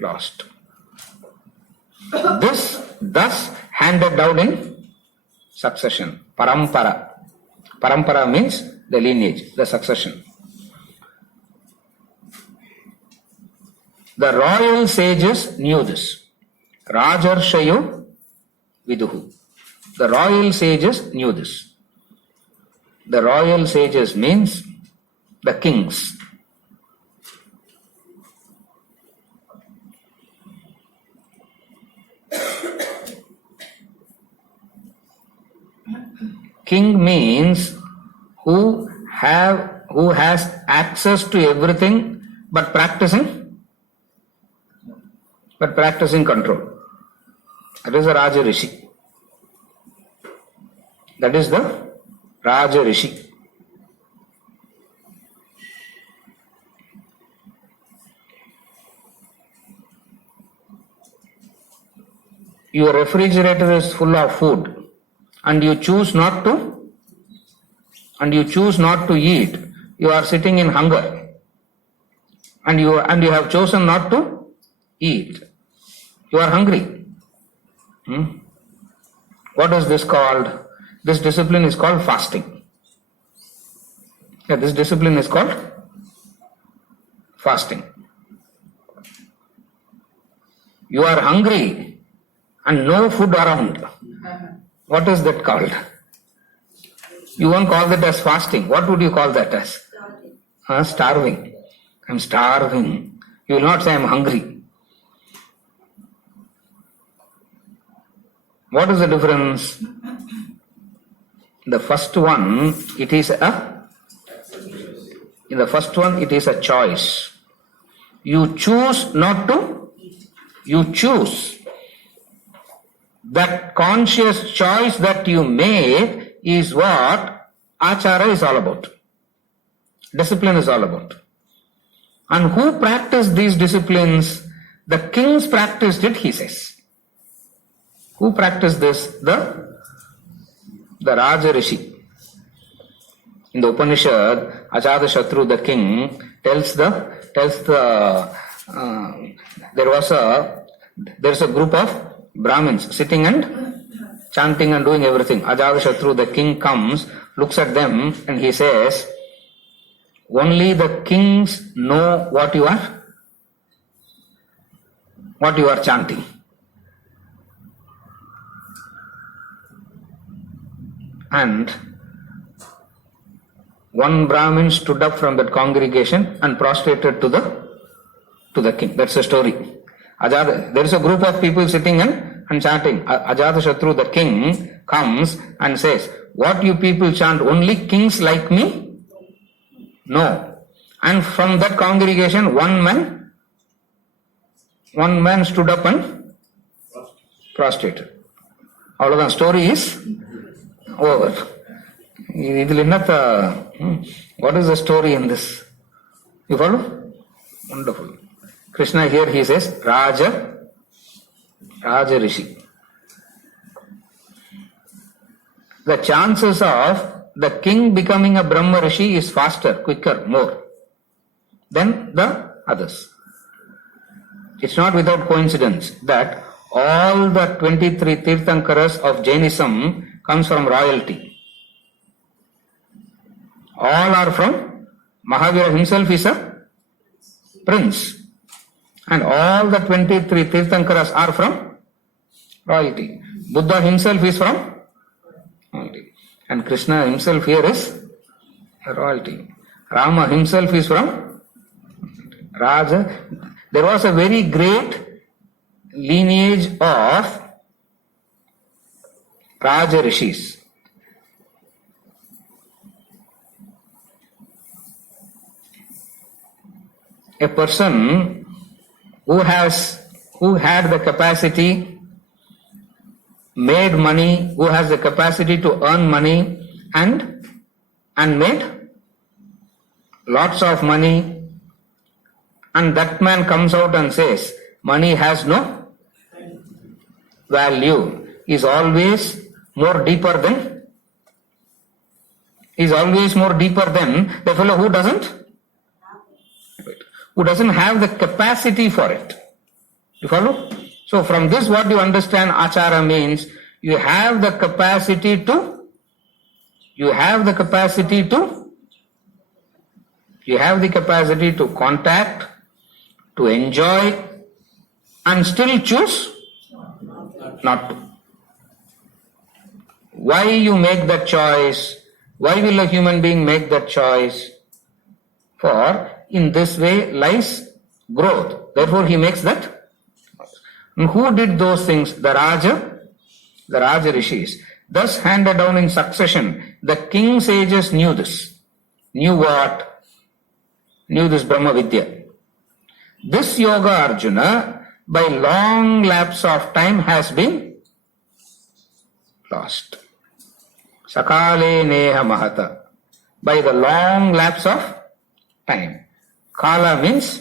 lost. This thus handed down in succession. Parampara. Parampara means the lineage, the succession. The royal sages knew this. Rajarshayo viduhu. The royal sages knew this. The royal sages means the kings. King means who has access to everything but practicing control. That is the Raja Rishi. That is the Raja Rishi. Your refrigerator is full of food and you choose not to eat. You are sitting in hunger and you have chosen not to eat. You are hungry. What is this called? This discipline is called fasting. This discipline is called fasting. You are hungry and no food around. What is that called? You won't call that as fasting. What would you call that as? Starving. I'm starving. You will not say I'm hungry. What is the difference? The first one, it is a choice. You choose not to. You choose. That conscious choice that you made is what Achara is all about. Discipline is all about. And who practiced these disciplines? The kings practiced it, he says. Who practiced this? The Raja Rishi. In the Upanishad, Ajatashatru, the king, tells there is a group of Brahmins sitting and chanting and doing everything. Ajatashatru, the king, comes, looks at them, and he says, only the kings know what you are chanting. And one Brahmin stood up from that congregation and prostrated to the king. That's the story. There is a group of people sitting and chanting. Ajatashatru, the king, comes and says, what you people chant, only kings like me? No. And from that congregation, one man stood up and prostrated. All of the story is over. What is the story in this? You follow? Wonderful. Krishna here, he says, Raja Rishi. The chances of the king becoming a Brahma Rishi is faster, quicker, more than the others. It's not without coincidence that all the 23 Tirthankaras of Jainism comes from royalty. All are from Mahavira himself is a prince. And all the 23 Tirthankaras are from royalty. Buddha himself is from royalty. And Krishna himself here is royalty. Rama himself is from Raja. There was a very great lineage of Raja Rishis. A person who had the capacity, made money, who has the capacity to earn money and made lots of money, and that man comes out and says, money has no value, is always more deeper than the fellow who doesn't have the capacity for it. You follow? So from this what you understand achara means, you have the capacity to contact, to enjoy, and still choose not to. Why you make that choice? Why will a human being make that choice? For in this way lies growth. Therefore he makes that. And who did those things? The Raja Rishis. Thus handed down in succession. The king sages knew this. Knew what? Knew this Brahma Vidya. This yoga Arjuna, by long lapse of time, has been lost. Sakale neha mahata. By the long lapse of time. Kala means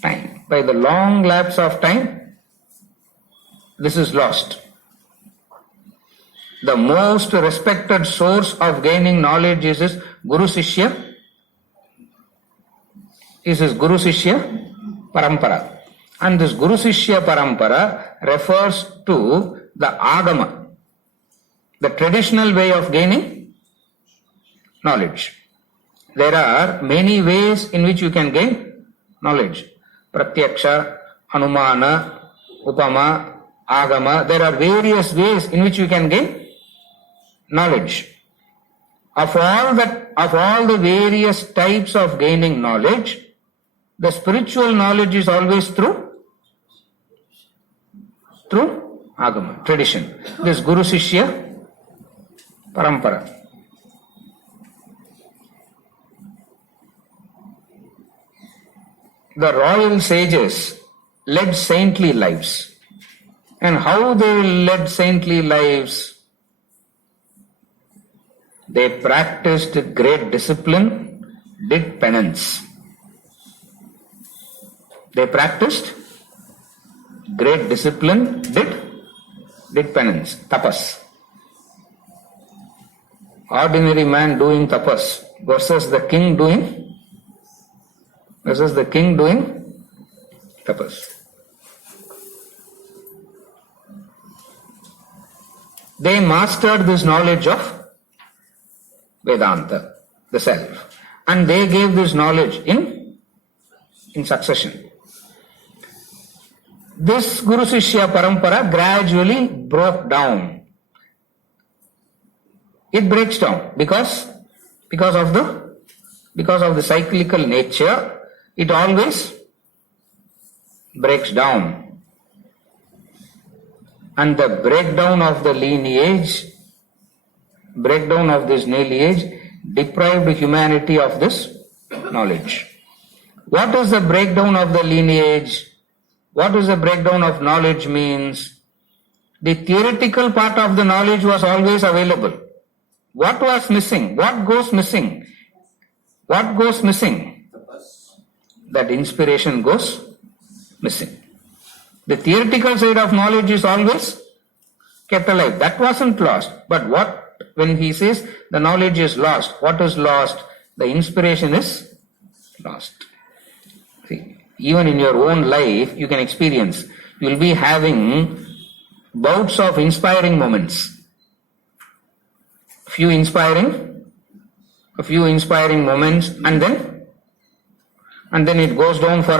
time. By the long lapse of time, this is lost. The most respected source of gaining knowledge is his Guru Sishya Parampara. And this Guru Sishya Parampara refers to the Agama, the traditional way of gaining knowledge. There are many ways in which you can gain knowledge. Pratyaksha, Anumana, Upama, Agama. There are various ways in which you can gain knowledge. Of all the various types of gaining knowledge, the spiritual knowledge is always through Agama, tradition. This Guru Sishya Parampara. The royal sages led saintly lives. And how they led saintly lives? They practiced great discipline, did penance. They practiced great discipline, did penance, tapas. Ordinary man doing tapas versus the king doing tapas. They mastered this knowledge of Vedanta, the self, and they gave this knowledge in succession. This Guru Sishya Parampara gradually broke down. It breaks down because of the cyclical nature. It always breaks down. And the breakdown of the lineage, breakdown of this lineage deprived humanity of this knowledge. What is the breakdown of the lineage? What is the breakdown of knowledge means? The theoretical part of the knowledge was always available. What was missing? What goes missing? What goes missing? That inspiration goes missing. The theoretical side of knowledge is always kept alive. That wasn't lost. But when he says the knowledge is lost, what is lost? The inspiration is lost. See, even in your own life, you can experience. You will be having bouts of inspiring moments. Few inspiring a few inspiring moments, and then it goes down for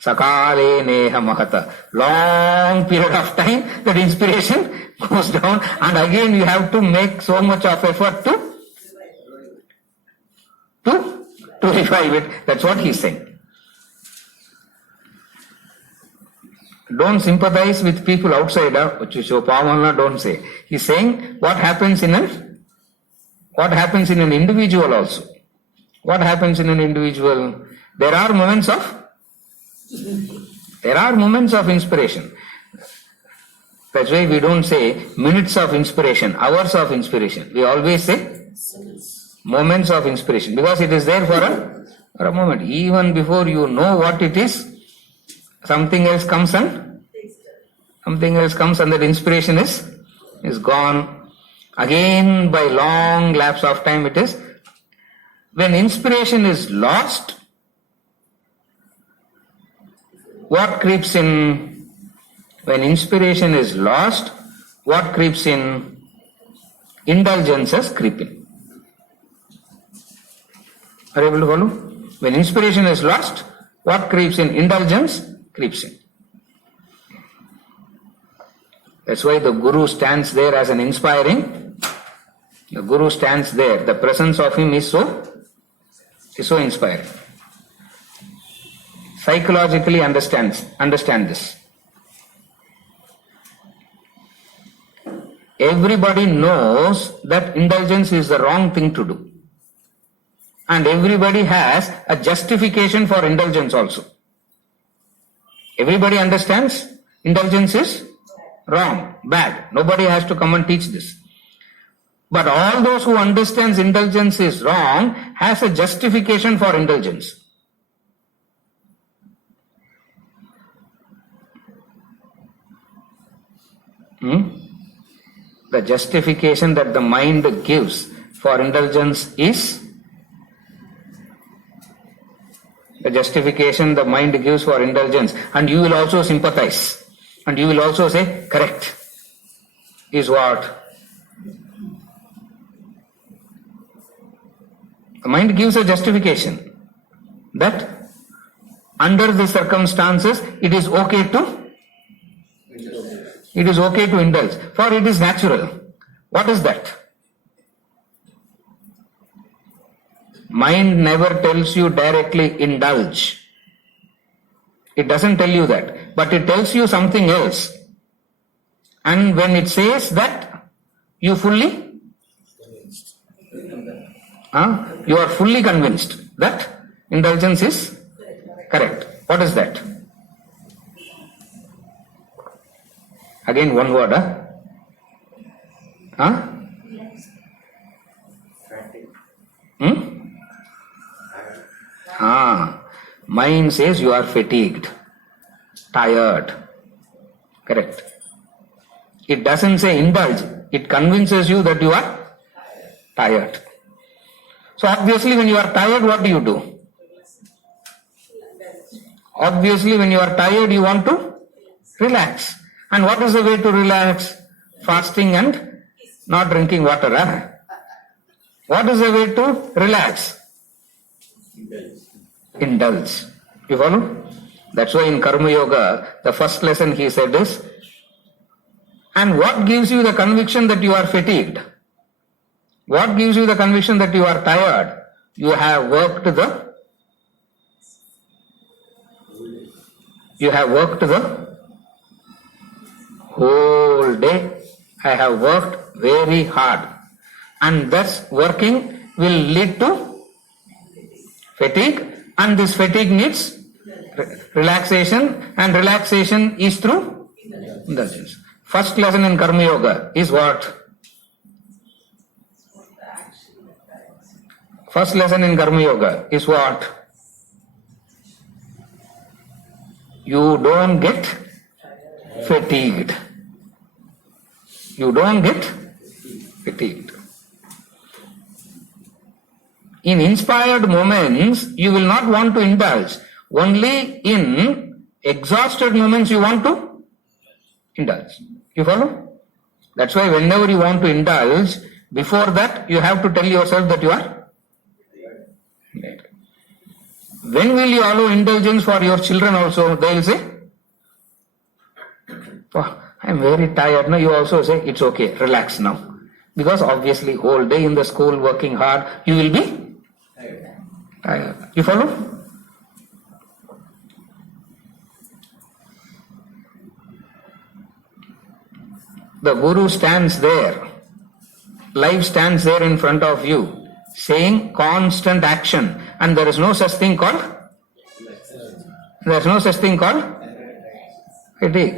Sakale Neha Mahata. Long period of time, that inspiration goes down, and again you have to make so much of effort to revive it. That's what he's saying. Don't sympathize with people outside, don't say. He's saying what happens in an individual also. What happens in an individual? There are moments of inspiration. That's why we don't say minutes of inspiration, hours of inspiration. We always say moments of inspiration, because it is there for a moment. Even before you know what it is, something else comes and that inspiration is gone. Again, by long lapse of time it is. When inspiration is lost, what creeps in? When inspiration is lost, what creeps in? Indulgences creep in. Are you able to follow? When inspiration is lost, what creeps in? Indulgence creeps in. That's why the Guru stands there as an inspiring. The Guru stands there. The presence of him is so inspiring. Psychologically understand this. Everybody knows that indulgence is the wrong thing to do. And everybody has a justification for indulgence also. Everybody understands indulgence is wrong, bad. Nobody has to come and teach this. But all those who understands indulgence is wrong has a justification for indulgence. The justification that the mind gives for indulgence is the justification the mind gives for indulgence, and you will also sympathize, and you will also say, correct, is what? The mind gives a justification that under the circumstances it is okay to indulge, for it is natural. What is that? Mind never tells you directly indulge. It doesn't tell you that, but it tells you something else. And when it says that, you are fully convinced that indulgence is correct. What is that? Again one word, Mind says you are fatigued, tired. Correct. It doesn't say indulge. It convinces you that you are tired. So obviously when you are tired, what do? Obviously when you are tired, you want to relax. And what is the way to relax? Fasting and not drinking water. What is the way to relax? Indulge. You follow? That's why in Karma Yoga, the first lesson he said is, and what gives you the conviction that you are fatigued? What gives you the conviction that you are tired? You have worked the whole day. I have worked very hard, and thus working will lead to fatigue, and this fatigue needs relaxation, and relaxation is through indulgence. First lesson in Karma Yoga is what? First lesson in Karma Yoga is what? You don't get fatigued. You don't get fatigued. In inspired moments, you will not want to indulge. Only in exhausted moments you want to indulge. You follow? That's why whenever you want to indulge, before that you have to tell yourself that you are tired. When will you allow indulgence for your children also? They will say, oh, I am very tired. No, you also say, it's okay, relax now. Because obviously whole day in the school working hard, you will be tired. You follow? The Guru stands there, life stands there in front of you, saying constant action, and there is no such thing called fatigue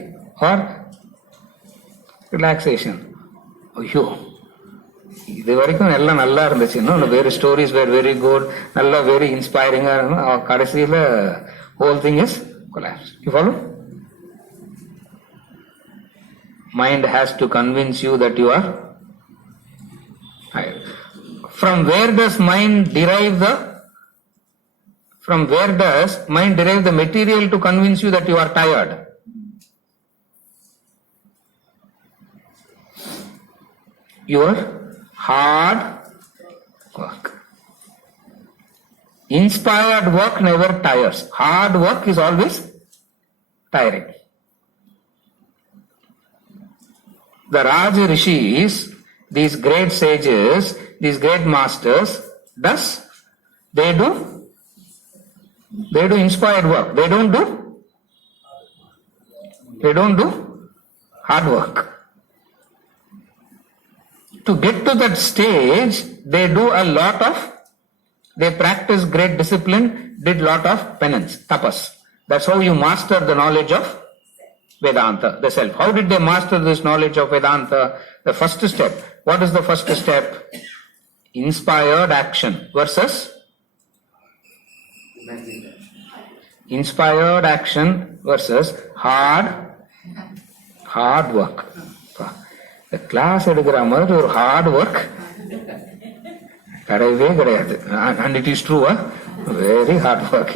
or relaxation. ஐயோ இது வரைக்கும் எல்லாம் நல்லா இருந்துச்சு, இன்னும் வேறு stories were very good, நல்லா very இன்ஸ்பைரிங்கா இருக்கும், கடைசியில whole thing is collapse. You follow? Mind has to convince you that you are tired. From where does mind derive the material to convince you that you are tired? Your hard work. Inspired work never tires. Hard work is always tiring. The Raj Rishis, these great sages, these great masters, they do inspired work. They don't do hard work. To get to that stage, they practice great discipline, did lot of penance, tapas. That's how you master the knowledge of Vedanta, the self. How did they master this knowledge of Vedanta? The first step. What is the first step? Inspired action versus inspired action versus hard work. The class எடுக்கிற மாதிரி ஒரு hard work கிடையவே கிடையாது. And it is true, very hard work.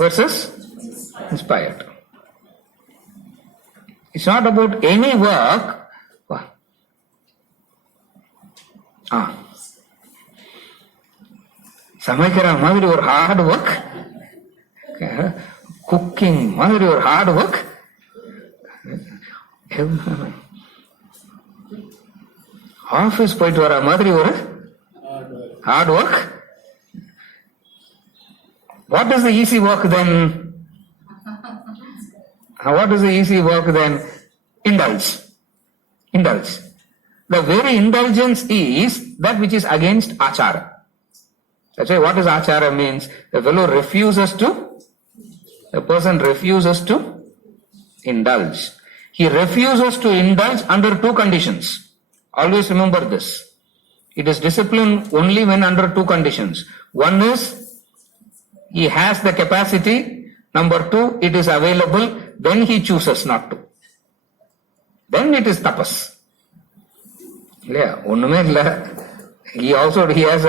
Versus inspired. It's not about any work. சமைக்கிற மாதிரி ஒரு hard work, cooking மாதிரி ஒரு ஹார்ட் ஒர்க், ஆபீஸ் போயிட்டு வர மாதிரி ஒரு hard work. What is the easy work then? Indulge. The very indulgence is that which is against achara. That's why what is achara means? The person refuses to indulge. He refuses to indulge under two conditions. Always remember this. It is discipline only when under two conditions. One is he has the capacity. Number two, it is available. Then he chooses not to. Then it is tapas. He has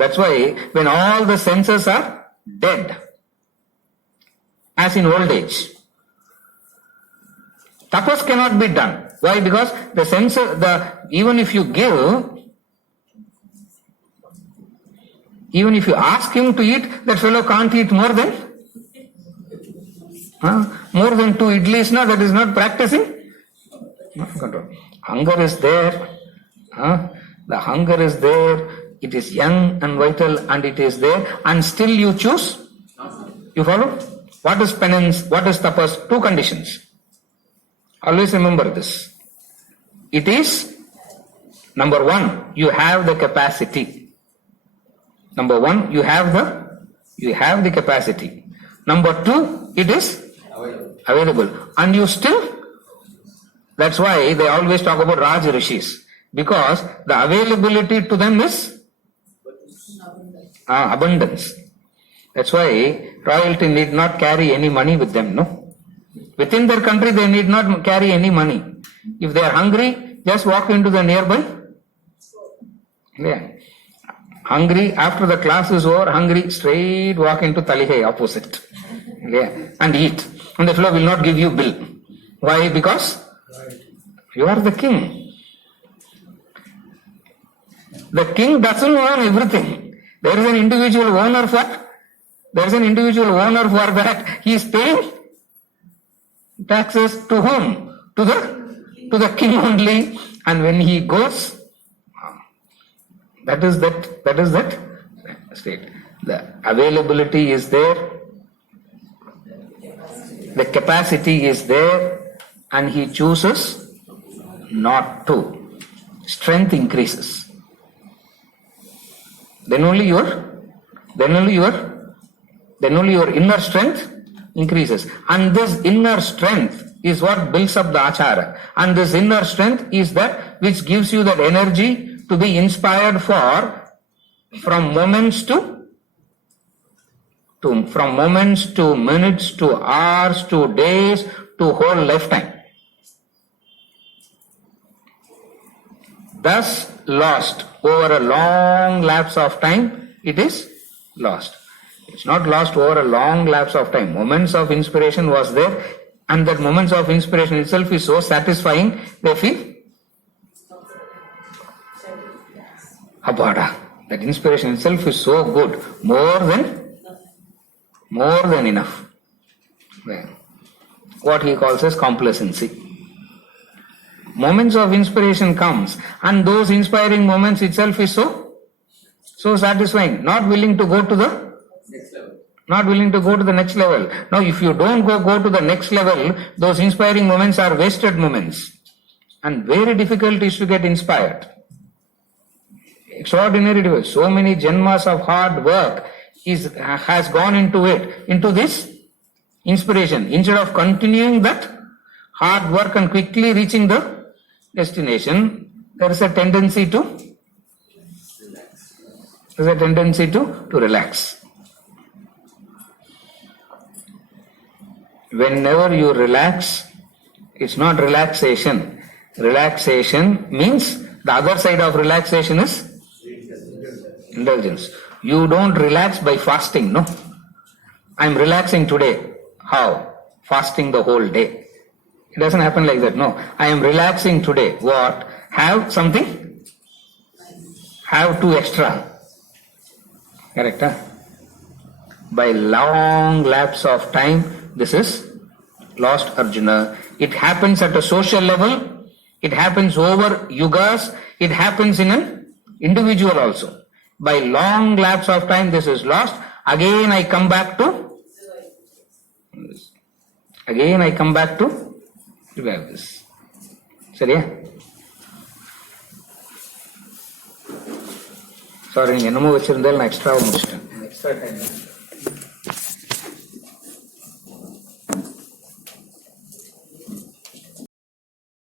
that's why when all the senses are dead, as in old age, tapas cannot be done. Why? Because the senses, even if you ask him to eat, that fellow can't eat more than 2 idlis. No, that is not practicing control. Hunger is there. The hunger is there. It is young and vital, and it is there, and still you choose. You follow? What is penance? What is tapas? Two conditions. Always remember this. It is, number one, you have the capacity. Number one, you have the capacity. Number two, it is available. And you still, that's why they always talk about Raj Rishis. Because the availability to them is abundance. That's why royalty need not carry any money with them, no? Within their country, they need not carry any money. If they are hungry, just walk into the nearby. Yeah. Hungry, after the class is over, hungry, straight walk into Talihai opposite. Yeah. And eat. And the fellow will not give you bill. Why? Because you are the king. The king doesn't own everything. There is an individual owner for that. He is paying taxes to whom? To the king only. And when he goes, that is that state. The availability is there, the capacity is there, and he chooses not to. Strength increases. Then only your inner strength increases. And this inner strength is what builds up the achara. And this inner strength is that which gives you that energy to be inspired from moments to minutes to hours to days to whole lifetime. Thus lost over a long lapse of time, it is lost. It's not lost over a long lapse of time. Moments of inspiration was there, and that moments of inspiration itself is so satisfying, they feel abhada. That inspiration itself is so good, more than enough. What he calls as complacency. Moments of inspiration comes, and those inspiring moments itself is so satisfying. Not willing to go to the next level. Now, if you don't go to the next level, those inspiring moments are wasted moments, and very difficult is to get inspired. Extraordinary difficult. So many janmas of hard work has gone into this inspiration. Instead of continuing that hard work and quickly reaching the destination, there is a tendency to relax. Whenever you relax, it's not relaxation. Relaxation means the other side of relaxation is indulgence. You don't relax by fasting, no. I'm relaxing today. How? Fasting the whole day. It doesn't happen like that, no. I am relaxing today. What? Have something? Have 2 extra. Correct, huh? By long lapse of time, this is lost, Arjuna. It happens at a social level. It happens over yugas. It happens in an individual also. By long lapse of time, this is lost. Again I come back to revive this. சரியா? Sorry, நீங்க என்னமோ வச்சிருந்தாலும் நான் எக்ஸ்ட்ராவாக முடிச்சிட்டேன். Extra time